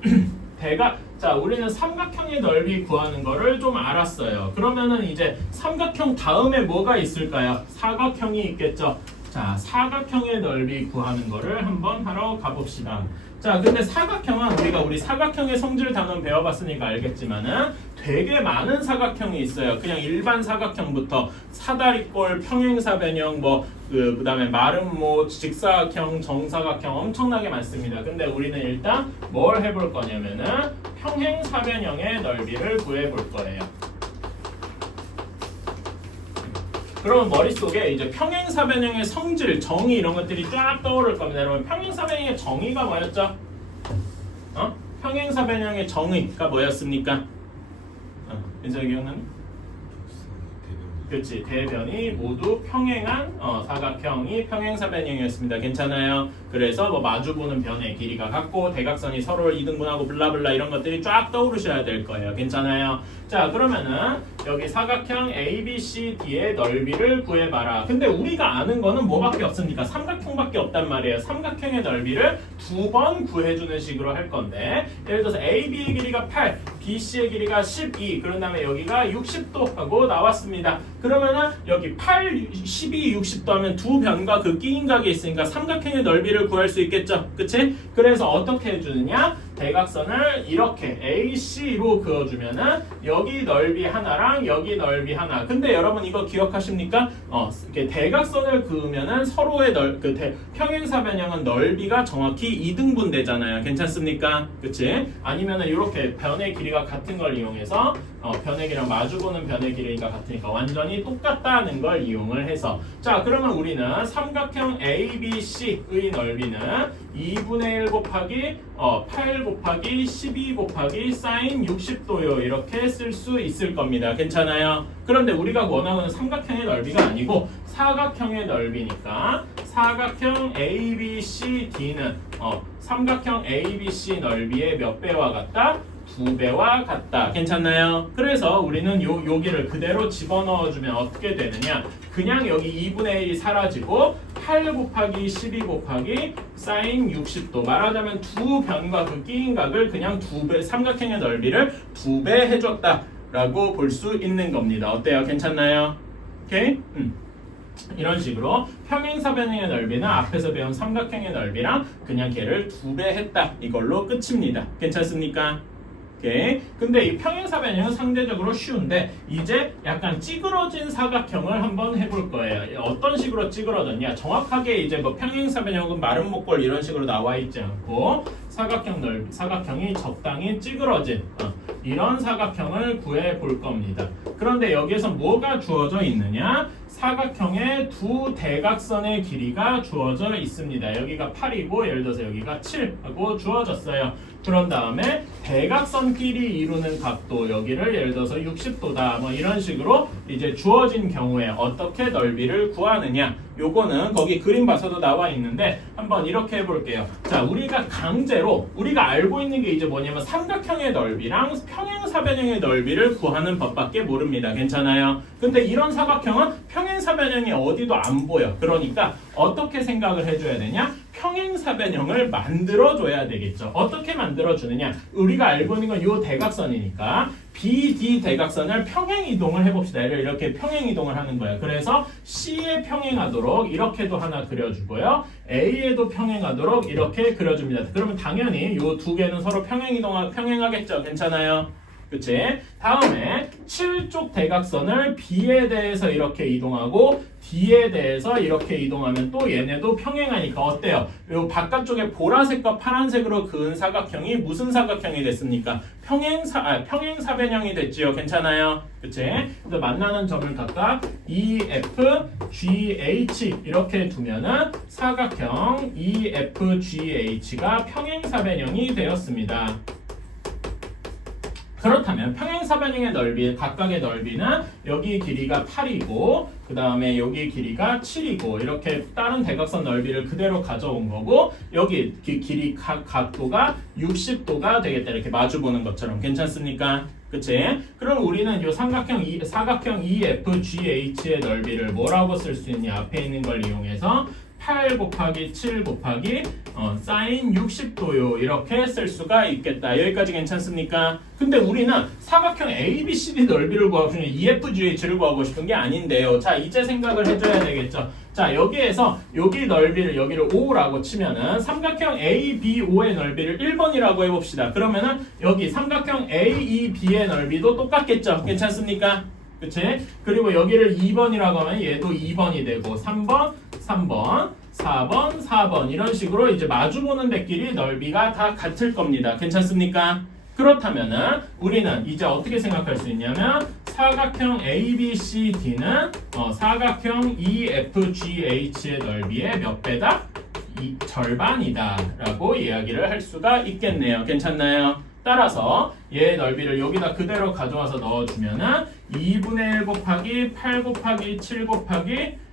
자, 우리는 삼각형의 넓이 구하는 거를 좀 알았어요. 그러면은 이제 삼각형 다음에 뭐가 있을까요? 사각형이 있겠죠. 자, 사각형의 넓이 구하는 거를 한번 하러 가봅시다. 자, 근데 사각형은 우리 사각형의 성질 단원 배워봤으니까 알겠지만은 되게 많은 사각형이 있어요. 그냥 일반 사각형부터 사다리꼴, 평행사변형, 그다음에 마름모, 직사각형, 정사각형 엄청나게 많습니다. 근데 우리는 일단 뭘 해볼 거냐면은 평행사변형의 넓이를 구해볼 거예요. 그러면 머릿속에 이제 평행사변형의 성질, 정의 이런 것들이 쫙 떠오를 겁니다. 여러분, 평행사변형의 정의가 뭐였죠? 평행사변형의 정의가 뭐였습니까? 민석이 기억나니? 그렇지. 대변이 모두 평행한 사각형이 평행사변형이었습니다. 괜찮아요? 그래서 마주보는 변의 길이가 같고 대각선이 서로를 이등분하고 블라블라 이런 것들이 쫙 떠오르셔야 될 거예요. 괜찮아요? 자, 그러면은 여기 사각형 ABCD의 넓이를 구해봐라. 근데 우리가 아는 거는 뭐밖에 없습니까? 삼각형밖에 없단 말이에요. 삼각형의 넓이를 2번 구해주는 식으로 할 건데 예를 들어서 AB의 길이가 8, BC의 길이가 12, 그런 다음에 여기가 60도 하고 나왔습니다. 그러면은 여기 8, 12, 60도 하면 두 변과 그 끼인각이 있으니까 삼각형의 넓이를 구할 수 있겠죠. 그치? 그래서 어떻게 해주느냐? 대각선을 이렇게 AC로 그어주면은 여기 넓이 하나랑 여기 넓이 하나. 근데 여러분 이거 기억하십니까? 이렇게 대각선을 그으면은 서로의 평행사변형은 넓이가 정확히 2등분 되잖아요. 괜찮습니까? 그치? 아니면은 이렇게 변의 길이가 같은 걸 이용해서 변의 길이랑 마주보는 변의 길이가 같으니까 완전히 똑같다는 걸 이용을 해서 자, 그러면 우리는 삼각형 ABC의 넓이는 2분의 1 곱하기 8 곱하기 12 곱하기 사인 60도요. 이렇게 쓸 수 있을 겁니다. 괜찮아요? 그런데 우리가 원하는 삼각형의 넓이가 아니고 사각형의 넓이니까 사각형 ABCD는 삼각형 ABC 넓이의 몇 배와 같다? 2배와 같다. 괜찮나요? 그래서 우리는 여기를 그대로 집어넣어주면 어떻게 되느냐? 그냥 여기 2분의 1이 사라지고 8 곱하기 12 곱하기 사인 60도 말하자면 두 변과 그 끼인각을 그냥 2배, 삼각형의 넓이를 2배 해줬다 라고 볼 수 있는 겁니다. 어때요? 괜찮나요? 오케이? 이런 식으로 평행사변형의 넓이는 앞에서 배운 삼각형의 넓이랑 그냥 걔를 2배 했다. 이걸로 끝입니다. 괜찮습니까? 오케이. 근데 이 평행사변형은 상대적으로 쉬운데 이제 약간 찌그러진 사각형을 한번 해볼 거예요. 어떤 식으로 찌그러졌냐? 정확하게 이제 뭐 평행사변형은 마른 목골 이런 식으로 나와 있지 않고 사각형이 적당히 찌그러진 이런 사각형을 구해 볼 겁니다. 그런데 여기에서 뭐가 주어져 있느냐? 사각형의 두 대각선의 길이가 주어져 있습니다. 여기가 8이고 예를 들어서 여기가 7하고 주어졌어요. 그런 다음에 대각선끼리 이루는 각도 여기를 예를 들어서 60도다 뭐 이런 식으로 이제 주어진 경우에 어떻게 넓이를 구하느냐, 요거는 거기 그림 봐서도 나와 있는데 한번 이렇게 해볼게요. 자, 우리가 강제로 우리가 알고 있는 게 이제 뭐냐면 삼각형의 넓이랑 평행사변형의 넓이를 구하는 법밖에 모릅니다. 괜찮아요? 근데 이런 사각형은 평행사변형이 어디도 안 보여. 그러니까 어떻게 생각을 해줘야 되냐? 평행사변형을 만들어줘야 되겠죠. 어떻게 만들어주느냐? 우리가 알고 있는 건 이 대각선이니까 BD 대각선을 평행 이동을 해봅시다. 이렇게 평행 이동을 하는 거예요. 그래서 C에 평행하도록 이렇게도 하나 그려주고요. A에도 평행하도록 이렇게 그려줍니다. 그러면 당연히 이 두 개는 서로 평행하겠죠. 괜찮아요? 그치? 다음에 7쪽 대각선을 B에 대해서 이렇게 이동하고 D에 대해서 이렇게 이동하면 또 얘네도 평행하니까 어때요? 요 바깥쪽에 보라색과 파란색으로 그은 사각형이 무슨 사각형이 됐습니까? 평행사변형이 됐지요. 괜찮아요? 그치? 그래서 만나는 점을 각각 EF, GH 이렇게 두면은 사각형 EFGH가 평행사변형이 되었습니다. 그렇다면 평행사변형의 넓이, 각각의 넓이는 여기 길이가 8이고 그 다음에 여기 길이가 7이고 이렇게 다른 대각선 넓이를 그대로 가져온 거고 여기 길이 각도가 60도가 되겠다. 이렇게 마주보는 것처럼. 괜찮습니까? 그치? 그럼 우리는 이 사각형 EFGH의 넓이를 뭐라고 쓸 수 있냐? 앞에 있는 걸 이용해서 8 곱하기 7 곱하기 사인 60도요. 이렇게 쓸 수가 있겠다. 여기까지 괜찮습니까? 근데 우리는 사각형 ABCD 넓이를 구하고 싶은 EFGH를 구하고 싶은 게 아닌데요. 자, 이제 생각을 해줘야 되겠죠. 자, 여기에서 여기 넓이를 여기를 5라고 치면은 삼각형 ABO의 넓이를 1번이라고 해봅시다. 그러면은 여기 삼각형 AEB의 넓이도 똑같겠죠. 괜찮습니까? 그치? 그리고 여기를 2번이라고 하면 얘도 2번이 되고 3번, 4번 이런 식으로 이제 마주보는 데끼리 넓이가 다 같을 겁니다. 괜찮습니까? 그렇다면은 우리는 이제 어떻게 생각할 수 있냐면 사각형 ABCD는 사각형 EFGH의 넓이의 몇 배다? 절반이다 라고 이야기를 할 수가 있겠네요. 괜찮나요? 따라서 얘의 넓이를 여기다 그대로 가져와서 넣어주면은 2분의 1 곱하기 8 곱하기 7 곱하기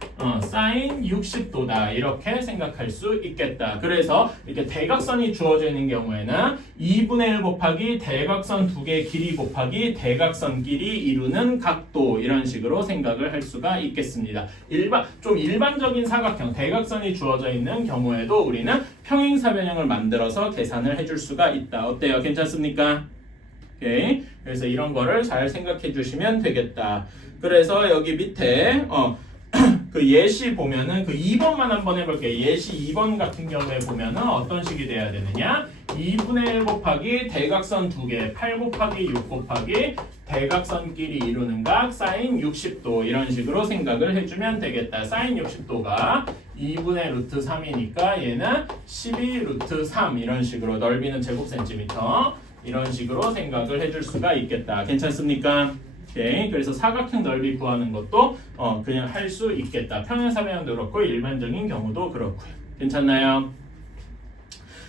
사인 60도다. 이렇게 생각할 수 있겠다. 그래서 이렇게 대각선이 주어져 있는 경우에는 2분의 1 곱하기 대각선 두 개 길이 곱하기 대각선 길이 이루는 각도 이런 식으로 생각을 할 수가 있겠습니다. 좀 일반적인 사각형 대각선이 주어져 있는 경우에도 우리는 평행사변형을 만들어서 계산을 해줄 수가 있다. 어때요? 괜찮습니까? 오케이. 그래서 이런 거를 잘 생각해 주시면 되겠다. 그래서 여기 밑에 그 예시 보면은 그 2번만 한번 해볼게요. 예시 2번 같은 경우에 보면은 어떤 식이 돼야 되느냐? 2분의 1 곱하기 대각선 두 개 8 곱하기 6 곱하기 대각선끼리 이루는 각 사인 60도 이런 식으로 생각을 해주면 되겠다. 사인 60도가 2분의 루트 3이니까 얘는 12 루트 3 이런 식으로 넓이는 제곱센티미터 이런 식으로 생각을 해줄 수가 있겠다. 괜찮습니까? 오케이. 그래서 사각형 넓이 구하는 것도 그냥 할 수 있겠다. 평행사변형도 그렇고 일반적인 경우도 그렇고요. 괜찮나요?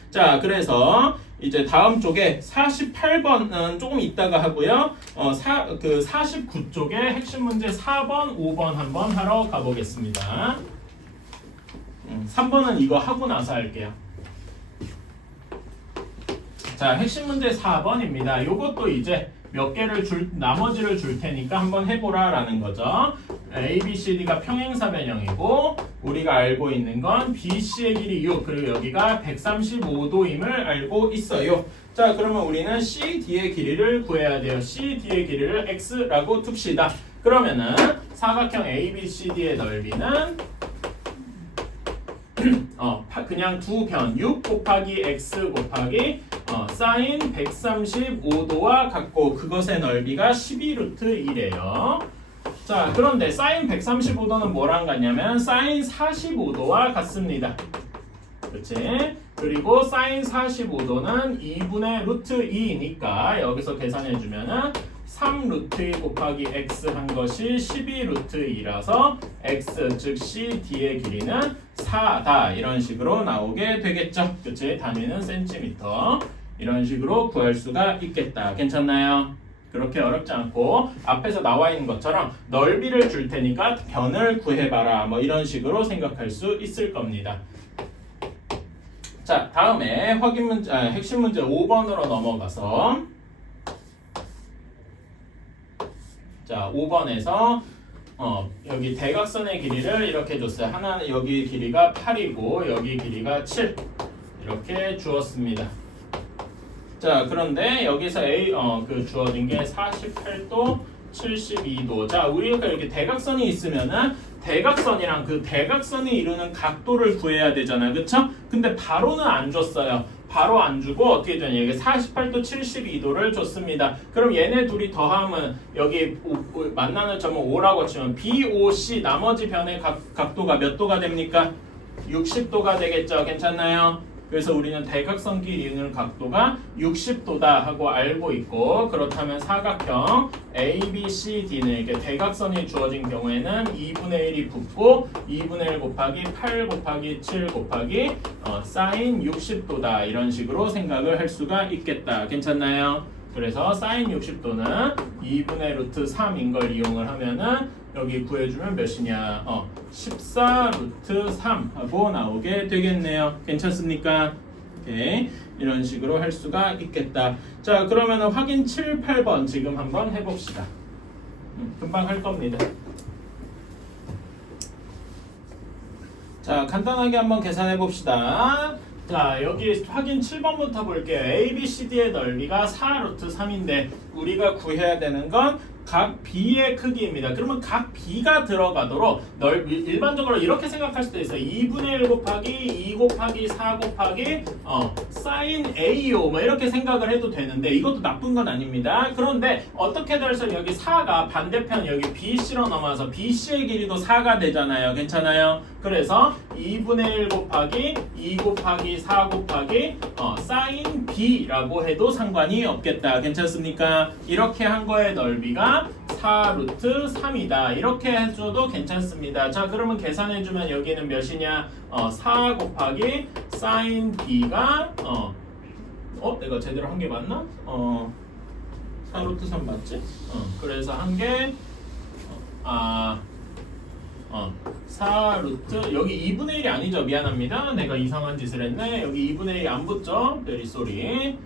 자, 그래서 이제 다음 쪽에 48번은 조금 이따가 하고요. 49쪽에 핵심 문제 4번, 5번 한번 하러 가보겠습니다. 3번은 이거 하고 나서 할게요. 자, 핵심 문제 4번입니다. 요것도 이제 몇 개를 나머지를 줄 테니까 한번 해보라 라는 거죠. ABCD가 평행사변형이고 우리가 알고 있는 건 BC의 길이 6 그리고 여기가 135도임을 알고 있어요. 자, 그러면 우리는 CD의 길이를 구해야 돼요. CD의 길이를 X라고 둡시다. 그러면은 사각형 ABCD의 넓이는 그냥 두 변 6 곱하기 X 곱하기 사인 135도와 같고 그것의 넓이가 12루트 1이에요. 자, 그런데 사인 135도는 뭐랑 같냐면 사인 45도와 같습니다. 그렇지? 그리고 사인 45도는 2분의 루트 2니까 여기서 계산해주면은 3 루트 2 곱하기 x 한 것이 12 루트 2라서 x 즉 CD의 길이는 4다 이런 식으로 나오게 되겠죠. 그치? 단위는 센티미터. 이런 식으로 구할 수가 있겠다. 괜찮나요? 그렇게 어렵지 않고 앞에서 나와 있는 것처럼 넓이를 줄 테니까 변을 구해봐라 뭐 이런 식으로 생각할 수 있을 겁니다. 자, 다음에 확인 문제, 핵심 문제 5번으로 넘어가서 자, 5번에서 여기 대각선의 길이를 이렇게 줬어요. 하나는 여기 길이가 8이고 여기 길이가 7 이렇게 주었습니다. 자, 그런데 여기서 주어진 게 48도, 72도. 자, 우리가 이렇게 대각선이 있으면은 대각선이랑 그 대각선이 이루는 각도를 구해야 되잖아요. 그쵸? 근데 바로는 안 줬어요. 바로 안 주고 어떻게 되냐? 여기 48도, 72도를 줬습니다. 그럼 얘네 둘이 더하면 여기 만나는 점은 5라고 치면 BOC 나머지 변의 각도가 몇 도가 됩니까? 60도가 되겠죠. 괜찮나요? 그래서 우리는 대각선끼리 이루는 각도가 60도다 하고 알고 있고 그렇다면 사각형 ABCD는 이렇게 대각선이 주어진 경우에는 2분의 1이 붙고 2분의 1 곱하기 8 곱하기 7 곱하기 사인 60도다 이런 식으로 생각을 할 수가 있겠다. 괜찮나요? 그래서 사인 60도는 2분의 루트 3인 걸 이용을 하면은 여기 구해주면 몇이냐? 14 루트 3 하고 나오게 되겠네요. 괜찮습니까? 오케이. 이런 식으로 할 수가 있겠다. 자, 그러면 확인 7, 8번 지금 한번 해봅시다. 금방 할 겁니다. 자, 간단하게 한번 계산해 봅시다. 자, 여기 확인 7번부터 볼게요. ABCD의 넓이가 4 루트 3인데 우리가 구해야 되는 건 각 B의 크기입니다. 그러면 각 B가 들어가도록 일반적으로 이렇게 생각할 수도 있어요. 2분의 1 곱하기 2 곱하기 4 곱하기 사인 AO 뭐 이렇게 생각을 해도 되는데 이것도 나쁜 건 아닙니다. 그런데 어떻게 될서 여기 4가 반대편 여기 BC로 넘어와서 BC의 길이도 4가 되잖아요. 괜찮아요? 그래서 2분의 1 곱하기 2 곱하기 4 곱하기 사인 B라고 해도 상관이 없겠다. 괜찮습니까? 이렇게 한 거의 넓이가 4 루트 3이다. 이렇게 해줘도 괜찮습니다. 자, 그러면 계산해주면 여기는 몇이냐? 4 곱하기 사인 B가 내가 제대로 한 게 맞나? 4 루트 3 맞지? 그래서 한 게 4 루트 여기 2분의 1이 아니죠. 미안합니다. 내가 이상한 짓을 했네. 여기 2분의 1이 안 붙죠? 베리 쏘리.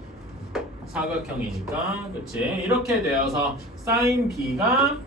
사각형이니까 그치? 이렇게 되어서 사인 B가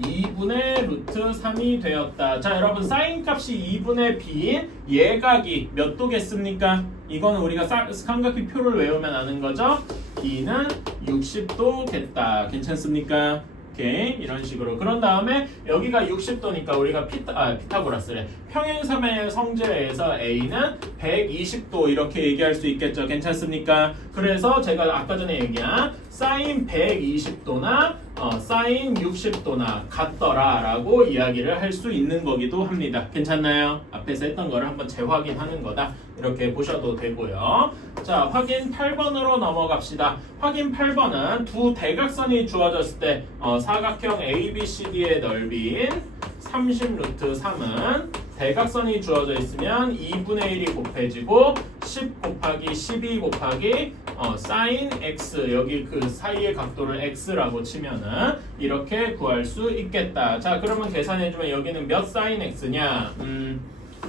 2분의 루트 3이 되었다. 자, 여러분 사인 값이 2분의 B인 예각이 몇 도겠습니까? 이거는 우리가 삼각비 표를 외우면 아는 거죠? B는 60도겠다. 괜찮습니까? 오케이, 이런 식으로. 그런 다음에 여기가 60도니까 우리가 피타고라스래. 평행삼의 성질에서 A는 120도 이렇게 얘기할 수 있겠죠. 괜찮습니까? 그래서 제가 아까 전에 얘기한 사인 120도나 사인 60도나 같더라 라고 이야기를 할 수 있는 거기도 합니다. 괜찮나요? 앞에서 했던 거를 한번 재확인하는 거다. 이렇게 보셔도 되고요. 자, 확인 8번으로 넘어갑시다. 확인 8번은 두 대각선이 주어졌을 때 사각형 ABCD의 넓이인 30 루트 3은 대각선이 주어져 있으면 2분의 1이 곱해지고 10 곱하기 12 곱하기 사인 x 여기 그 사이의 각도를 x라고 치면은 이렇게 구할 수 있겠다. 자, 그러면 계산해주면 여기는 몇 사인 x냐?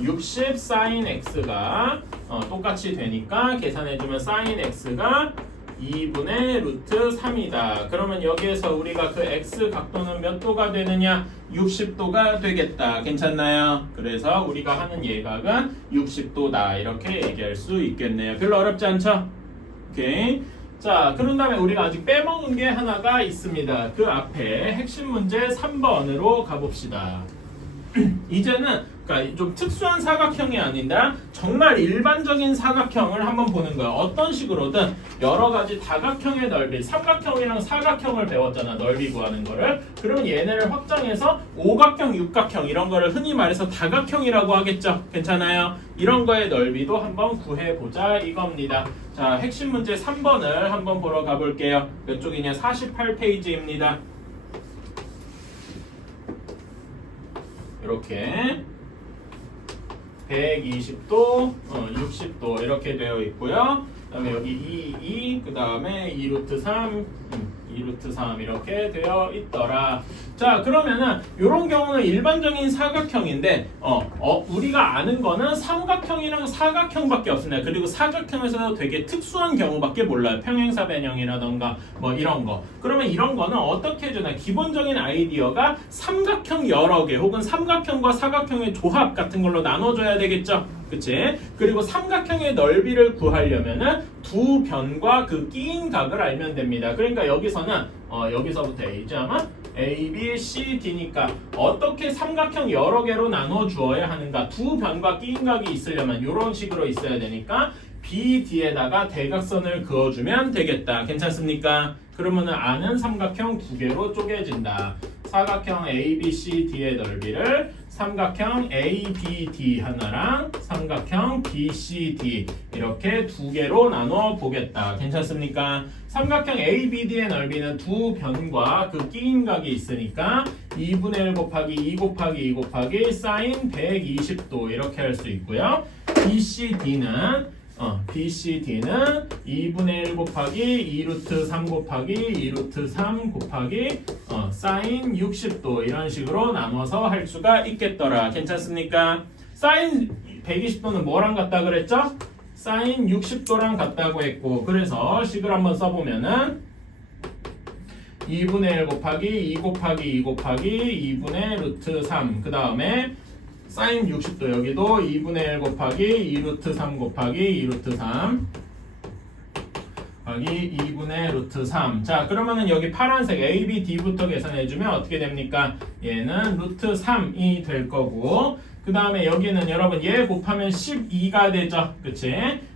60 사인 x가 똑같이 되니까 계산해주면 사인 x가 2분의 루트 3이다. 그러면 여기에서 우리가 그 x 각도는 몇 도가 되느냐? 60도가 되겠다. 괜찮나요? 그래서 우리가 하는 예각은 60도다. 이렇게 얘기할 수 있겠네요. 별로 어렵지 않죠? 오케이. 자, 그런 다음에 우리가 아직 빼먹은 게 하나가 있습니다. 그 앞에 핵심 문제 3번으로 가봅시다. 이제는 그러니까 좀 특수한 사각형이 아니라 정말 일반적인 사각형을 한번 보는 거예요. 어떤 식으로든 여러 가지 다각형의 넓이, 삼각형이랑 사각형을 배웠잖아. 넓이 구하는 거를. 그러면 얘네를 확장해서 오각형, 육각형 이런 거를 흔히 말해서 다각형이라고 하겠죠. 괜찮아요? 이런 거의 넓이도 한번 구해보자 이겁니다. 자, 핵심 문제 3번을 한번 보러 가볼게요. 몇 쪽이냐? 48페이지입니다. 이렇게 120도, 60도 이렇게 되어 있고요. 그다음에 여기 2, 그 다음에 2루트 3, 2루트 3 이렇게 되어 있더라. 자, 그러면은 이런 경우는 일반적인 사각형인데 우리가 아는 거는 삼각형이랑 사각형밖에 없습니다. 그리고 사각형에서도 되게 특수한 경우밖에 몰라요. 평행사변형이라던가 뭐 이런 거. 그러면 이런 거는 어떻게 해주나? 기본적인 아이디어가 삼각형 여러 개 혹은 삼각형과 사각형의 조합 같은 걸로 나눠줘야 되겠죠. 그치? 그리고 삼각형의 넓이를 구하려면은 두 변과 그 끼인 각을 알면 됩니다. 그러니까 여기서는 여기서부터 A죠 아마? A, B, C, D니까 어떻게 삼각형 여러 개로 나눠 주어야 하는가? 두 변과 끼인 각이 있으려면 이런 식으로 있어야 되니까 B, D에다가 대각선을 그어주면 되겠다. 괜찮습니까? 그러면은 아는 삼각형 두 개로 쪼개진다. 사각형 A, B, C, D의 넓이를 삼각형 A, B, D 하나랑 삼각형 B, C, D 이렇게 두 개로 나눠 보겠다. 괜찮습니까? 삼각형 A, B, D의 넓이는 두 변과 그 끼인 각이 있으니까 2분의 1 곱하기 2 곱하기 2 곱하기 사인 120도 이렇게 할 수 있고요. B, C, D는 BCD는 2분의 1 곱하기 2루트 3 곱하기 2루트 3 곱하기 사인 60도 이런 식으로 나눠서 할 수가 있겠더라. 괜찮습니까? 사인 120도는 뭐랑 같다 그랬죠? 사인 60도랑 같다고 했고 그래서 식을 한번 써보면은 2분의 1 곱하기 2 곱하기 2 곱하기 2분의 루트 3 그 다음에 사인 60도 여기도 2분의 1 곱하기 2루트 3 곱하기 2루트 3 곱하기 2분의 루트 3. 자, 그러면은 여기 파란색 A, B, D부터 계산해주면 어떻게 됩니까? 얘는 루트 3이 될 거고 그 다음에 여기는 여러분 얘 곱하면 12가 되죠. 그치?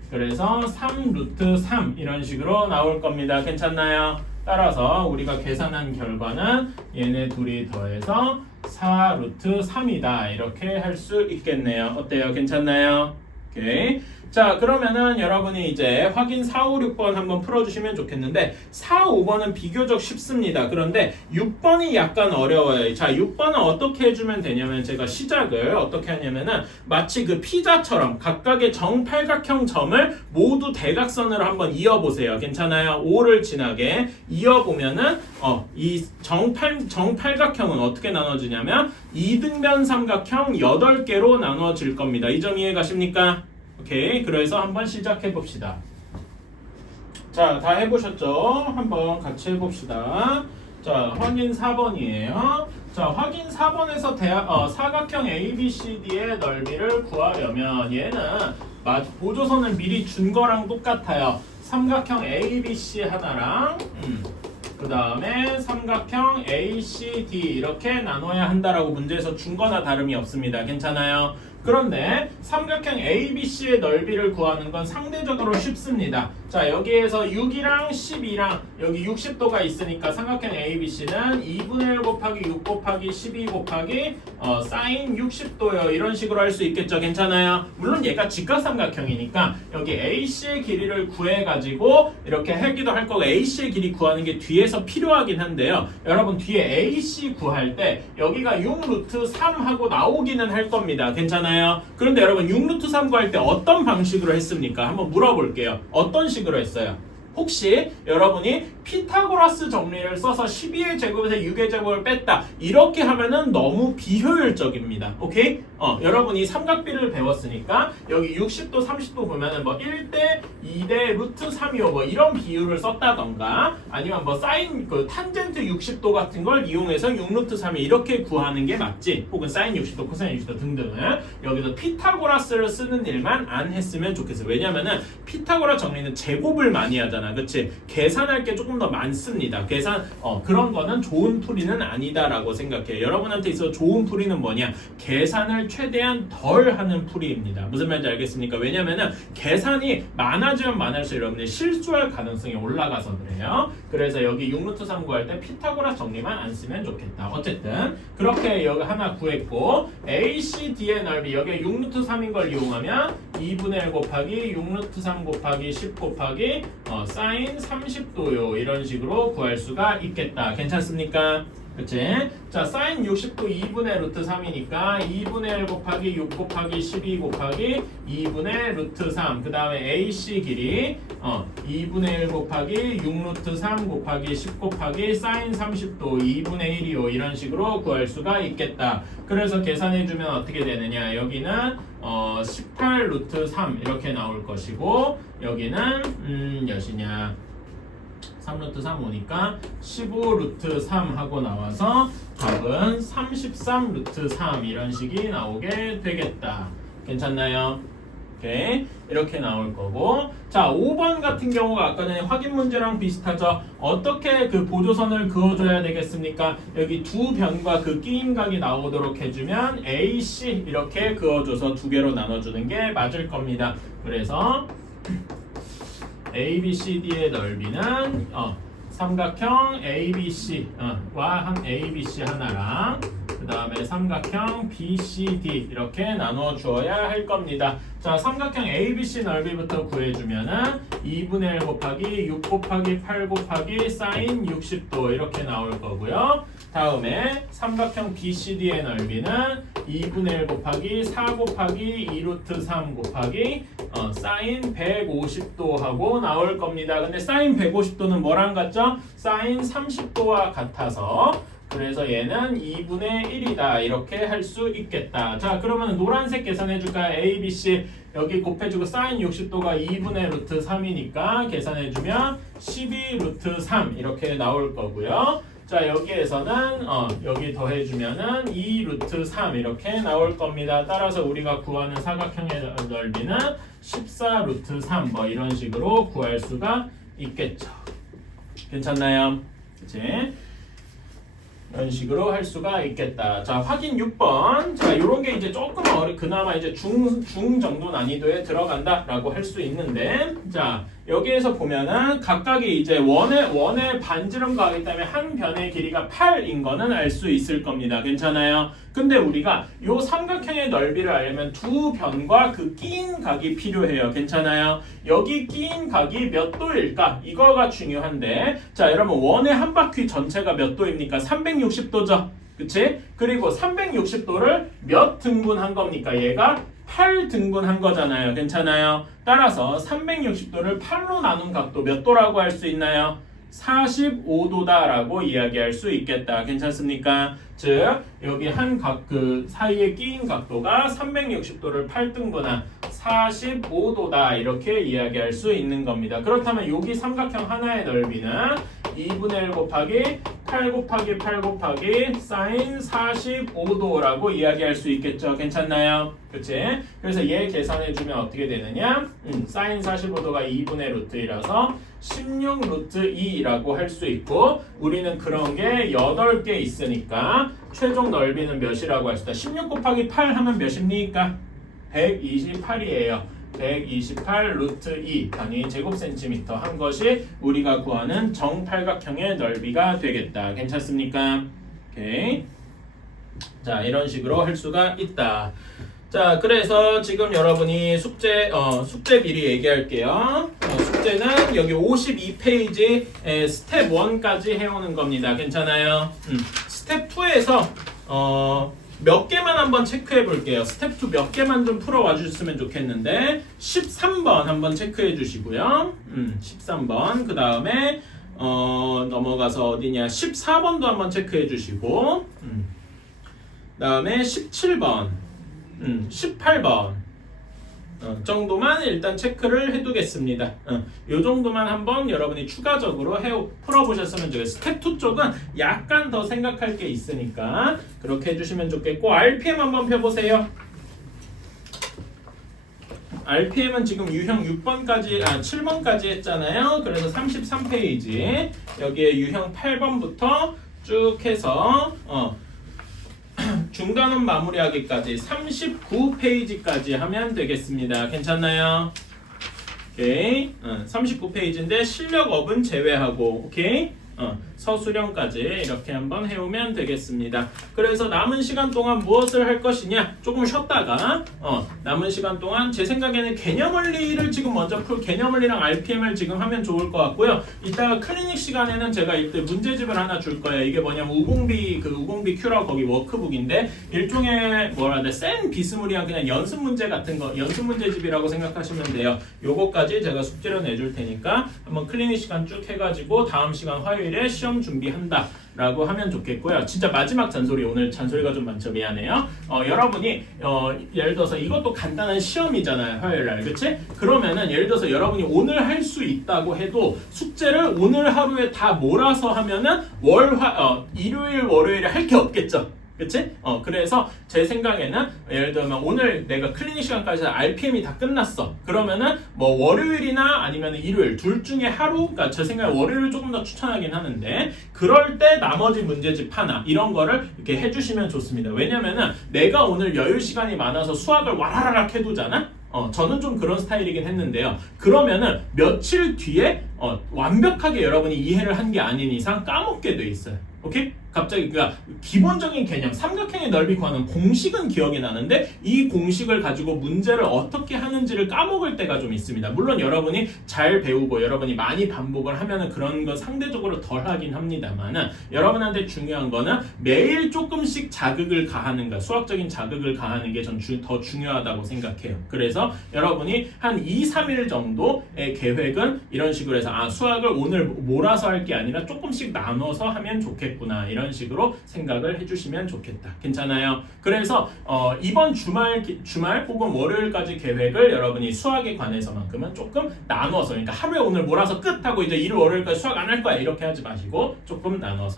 그래서 3 루트 3 이런 식으로 나올 겁니다. 괜찮나요? 따라서 우리가 계산한 결과는 얘네 둘이 더해서 4 루트 3이다 이렇게 할 수 있겠네요. 어때요? 괜찮나요? 오케이. 자, 그러면은 여러분이 이제 확인 4, 5, 6번 한번 풀어주시면 좋겠는데 4, 5번은 비교적 쉽습니다. 그런데 6번이 약간 어려워요. 자, 6번은 어떻게 해주면 되냐면 제가 시작을 어떻게 하냐면은 마치 그 피자처럼 각각의 정팔각형 점을 모두 대각선으로 한번 이어보세요. 괜찮아요? 5를 지나게 이어보면은 이 정팔각형은 어떻게 나눠지냐면 이등변 삼각형 8개로 나눠질 겁니다. 이 점 이해 가십니까? 오케이, 그래서 한번 시작해 봅시다. 자, 다 해보셨죠? 한번 같이 해봅시다. 자, 확인 4번이에요. 자, 확인 4번에서 사각형 ABCD의 넓이를 구하려면 얘는 보조선을 미리 준 거랑 똑같아요. 삼각형 ABC 하나랑 그 다음에 삼각형 ACD 이렇게 나눠야 한다라고 문제에서 준 거나 다름이 없습니다. 괜찮아요? 그런데 삼각형 ABC의 넓이를 구하는 건 상대적으로 쉽습니다. 자, 여기에서 6이랑 12랑 여기 60도가 있으니까 삼각형 ABC는 2분의 1 곱하기 6 곱하기 12 곱하기 사인 60도요. 이런 식으로 할 수 있겠죠. 괜찮아요? 물론 얘가 직각삼각형이니까 여기 AC의 길이를 구해가지고 이렇게 하기도 할 거고 AC의 길이 구하는 게 뒤에서 필요하긴 한데요. 여러분 뒤에 AC 구할 때 여기가 6루트 3 하고 나오기는 할 겁니다. 괜찮아요? 그런데 여러분 6루트 3 구할 때 어떤 방식으로 했습니까? 한번 물어볼게요. 어떤 식으로 했어요? 혹시 여러분이 피타고라스 정리를 써서 12의 제곱에서 6의 제곱을 뺐다 이렇게 하면은 너무 비효율적입니다. 오케이? 여러분이 삼각비를 배웠으니까 여기 60도 30도 보면은 뭐 1대 2대 루트 3이요 뭐 이런 비율을 썼다던가 아니면 뭐 사인 그 탄젠트 60도 같은 걸 이용해서 6루트 3이 이렇게 구하는 게 맞지. 혹은 사인 60도 코사인 60도 등등을 여기서 피타고라스를 쓰는 일만 안 했으면 좋겠어요. 왜냐면은 피타고라 정리는 제곱을 많이 하잖아. 그치? 계산할 게 조금 조금 더 많습니다. 계산 그런 거는 좋은 풀이는 아니다라고 생각해요. 여러분한테 있어 좋은 풀이는 뭐냐? 계산을 최대한 덜 하는 풀이입니다. 무슨 말인지 알겠습니까? 왜냐면은 계산이 많아지면 많을수록 여러분이 실수할 가능성이 올라가서 그래요. 그래서 여기 6루트 3 구할 때 피타고라스 정리만 안 쓰면 좋겠다. 어쨌든 그렇게 여기 하나 구했고 ACD의 넓이 여기 6루트 3인 걸 이용하면 2분의 1 곱하기 6루트 3 곱하기 10 곱하기 사인 30도요. 이런 식으로 구할 수가 있겠다. 괜찮습니까? 그치? 자, 사인 60도 2분의 루트 3이니까 2분의 1 곱하기 6 곱하기 12 곱하기 2분의 루트 3. 그 다음에 AC 길이 2분의 1 곱하기 6 루트 3 곱하기 10 곱하기 사인 30도 2분의 1이요. 이런 식으로 구할 수가 있겠다. 그래서 계산해주면 어떻게 되느냐? 여기는 18 루트 3 이렇게 나올 것이고 여기는 몇이냐? 3루트 3 오니까 15루트 3 하고 나와서 답은 33루트 3 이런 식이 나오게 되겠다. 괜찮나요? 오케이. 이렇게 나올 거고 자 5번 같은 경우가 아까 전에 확인 문제랑 비슷하죠. 어떻게 그 보조선을 그어줘야 되겠습니까? 여기 두 변과 그 끼임각이 나오도록 해주면 AC 이렇게 그어줘서 두 개로 나눠주는 게 맞을 겁니다. 그래서 ABCD의 넓이는 삼각형 ABC와 한 ABC 하나랑 그 다음에 삼각형 BCD 이렇게 나눠 주어야 할 겁니다. 자, 삼각형 ABC 넓이부터 구해주면은 2분의 1 곱하기 6 곱하기 8 곱하기 사인 60도 이렇게 나올 거고요. 다음에 삼각형 BCD의 넓이는 2분의 1 곱하기 4 곱하기 2루트 3 곱하기 사인 150도 하고 나올 겁니다. 근데 사인 150도는 뭐랑 같죠? 사인 30도와 같아서 그래서 얘는 2분의 1이다 이렇게 할 수 있겠다. 자, 그러면 노란색 계산해줄까요? A, B, C 여기 곱해주고 사인 60도가 2분의 루트 3이니까 계산해주면 12 루트 3 이렇게 나올 거고요. 자, 여기에서는 여기 더해주면은 2 루트 3 이렇게 나올 겁니다. 따라서 우리가 구하는 사각형의 넓이는 14 루트 3 뭐 이런 식으로 구할 수가 있겠죠. 괜찮나요? 그치? 이런 식으로 할 수가 있겠다. 자, 확인 6번. 자, 요런 게 이제 조금 그나마 이제 중 정도 난이도에 들어간다라고 할 수 있는데, 자, 여기에서 보면은 각각이 이제 원의 반지름과 하기 때문에 한 변의 길이가 8인 거는 알 수 있을 겁니다. 괜찮아요? 근데 우리가 요 삼각형의 넓이를 알려면 두 변과 그 끼인 각이 필요해요. 괜찮아요? 여기 끼인 각이 몇 도일까? 이거가 중요한데, 자, 여러분 원의 한 바퀴 전체가 몇 도입니까? 360도죠. 그치? 그리고 360도를 몇 등분한 겁니까? 얘가 8등분한 거잖아요. 괜찮아요? 따라서 360도를 8로 나눈 각도 몇 도라고 할 수 있나요? 45도다라고 이야기할 수 있겠다. 괜찮습니까? 즉 여기 한 각 그 사이에 끼인 각도가 360도를 8등분한 45도다 이렇게 이야기할 수 있는 겁니다. 그렇다면 여기 삼각형 하나의 넓이는 2분의 1 곱하기 8 곱하기 8 곱하기 사인 45도라고 이야기할 수 있겠죠. 괜찮나요? 그치? 그래서 얘 계산해주면 어떻게 되느냐? 사인 45도가 2분의 루트이라서 16 루트 2라고 할 수 있고 우리는 그런 게 8개 있으니까 최종 넓이는 몇이라고 할 수 있다. 16 곱하기 8 하면 몇입니까? 128이에요. 128 루트 2 단위 제곱센티미터 한 것이 우리가 구하는 정팔각형의 넓이가 되겠다. 괜찮습니까? 오케이. 자, 이런 식으로 할 수가 있다. 자, 그래서 지금 여러분이 숙제 미리 얘기할게요. 숙제는 여기 52페이지 스텝 1까지 해오는 겁니다. 괜찮아요? 스텝 2에서 몇 개만 한번 체크해 볼게요. 스텝 2 몇 개만 좀 풀어와 주셨으면 좋겠는데 13번 한번 체크해 주시고요. 13번 그 다음에 넘어가서 어디냐 14번도 한번 체크해 주시고 그 다음에 17번 18번 정도만 일단 체크를 해두겠습니다. 요 정도만 한번 여러분이 추가적으로 풀어보셨으면 좋겠어요. 스텝 2 쪽은 약간 더 생각할 게 있으니까 그렇게 해주시면 좋겠고 RPM 한번 펴보세요. RPM은 지금 유형 6번까지 7번까지 했잖아요. 그래서 33페이지 여기에 유형 8번부터 쭉 해서 중간원 마무리하기까지 39페이지까지 하면 되겠습니다. 괜찮나요? 오케이. 39페이지인데 실력업은 제외하고 오케이. 서술형까지 이렇게 한번 해오면 되겠습니다. 그래서 남은 시간 동안 무엇을 할 것이냐? 조금 쉬었다가 남은 시간 동안 제 생각에는 개념원리를 지금 먼저 개념원리랑 RPM을 지금 하면 좋을 것 같고요. 이따가 클리닉 시간에는 제가 이때 문제집을 하나 줄 거예요. 이게 뭐냐면 우공비 Q라고 거기 워크북인데 일종의 센 비스무리한 그냥 연습 문제 같은 거 연습 문제집이라고 생각하시면 돼요. 요거까지 제가 숙제로 내줄 테니까 한번 클리닉 시간 쭉 해가지고 다음 시간 화요일에 시험 준비한다 라고 하면 좋겠고요. 진짜 마지막 잔소리, 오늘 잔소리가 좀 많죠. 미안해요. 여러분이 예를 들어서 이것도 간단한 시험이잖아요. 화요일날 그치? 그러면은 예를 들어서 여러분이 오늘 할 수 있다고 해도 숙제를 오늘 하루에 다 몰아서 하면은 일요일 월요일에 할 게 없겠죠. 그치? 그래서 제 생각에는 예를 들면 오늘 내가 클리닉 시간까지 RPM이 다 끝났어. 그러면은 뭐 월요일이나 아니면 일요일 둘 중에 하루, 그러니까 제 생각에 월요일을 조금 더 추천하긴 하는데 그럴 때 나머지 문제집 하나 이런 거를 이렇게 해주시면 좋습니다. 왜냐면은 내가 오늘 여유 시간이 많아서 수학을 와라라락 해두잖아? 저는 좀 그런 스타일이긴 했는데요. 그러면은 며칠 뒤에 완벽하게 여러분이 이해를 한 게 아닌 이상 까먹게 돼 있어요. 오케이? 갑자기 그러니까 기본적인 개념, 삼각형의 넓이 구하는 공식은 기억이 나는데 이 공식을 가지고 문제를 어떻게 하는지를 까먹을 때가 좀 있습니다. 물론 여러분이 잘 배우고 여러분이 많이 반복을 하면은 그런 건 상대적으로 덜 하긴 합니다만은 여러분한테 중요한 거는 매일 조금씩 자극을 가하는 거, 수학적인 자극을 가하는 게 전 더 중요하다고 생각해요. 그래서 여러분이 한 2, 3일 정도의 계획은 이런 식으로 해서 수학을 오늘 몰아서 할 게 아니라 조금씩 나눠서 하면 좋겠구나. 이런 식으로 생각을 해주시면 좋겠다. 괜찮아요? 그래서 이번 주말 혹은 월요일까지 계획을 여러분이 수학에 관해서만큼은 조금 나눠서 그러니까 하루에 오늘 몰아서 끝 하고 이제 일요일 월요일까지 수학 안 할 거야 이렇게 하지 마시고 조금 나눠서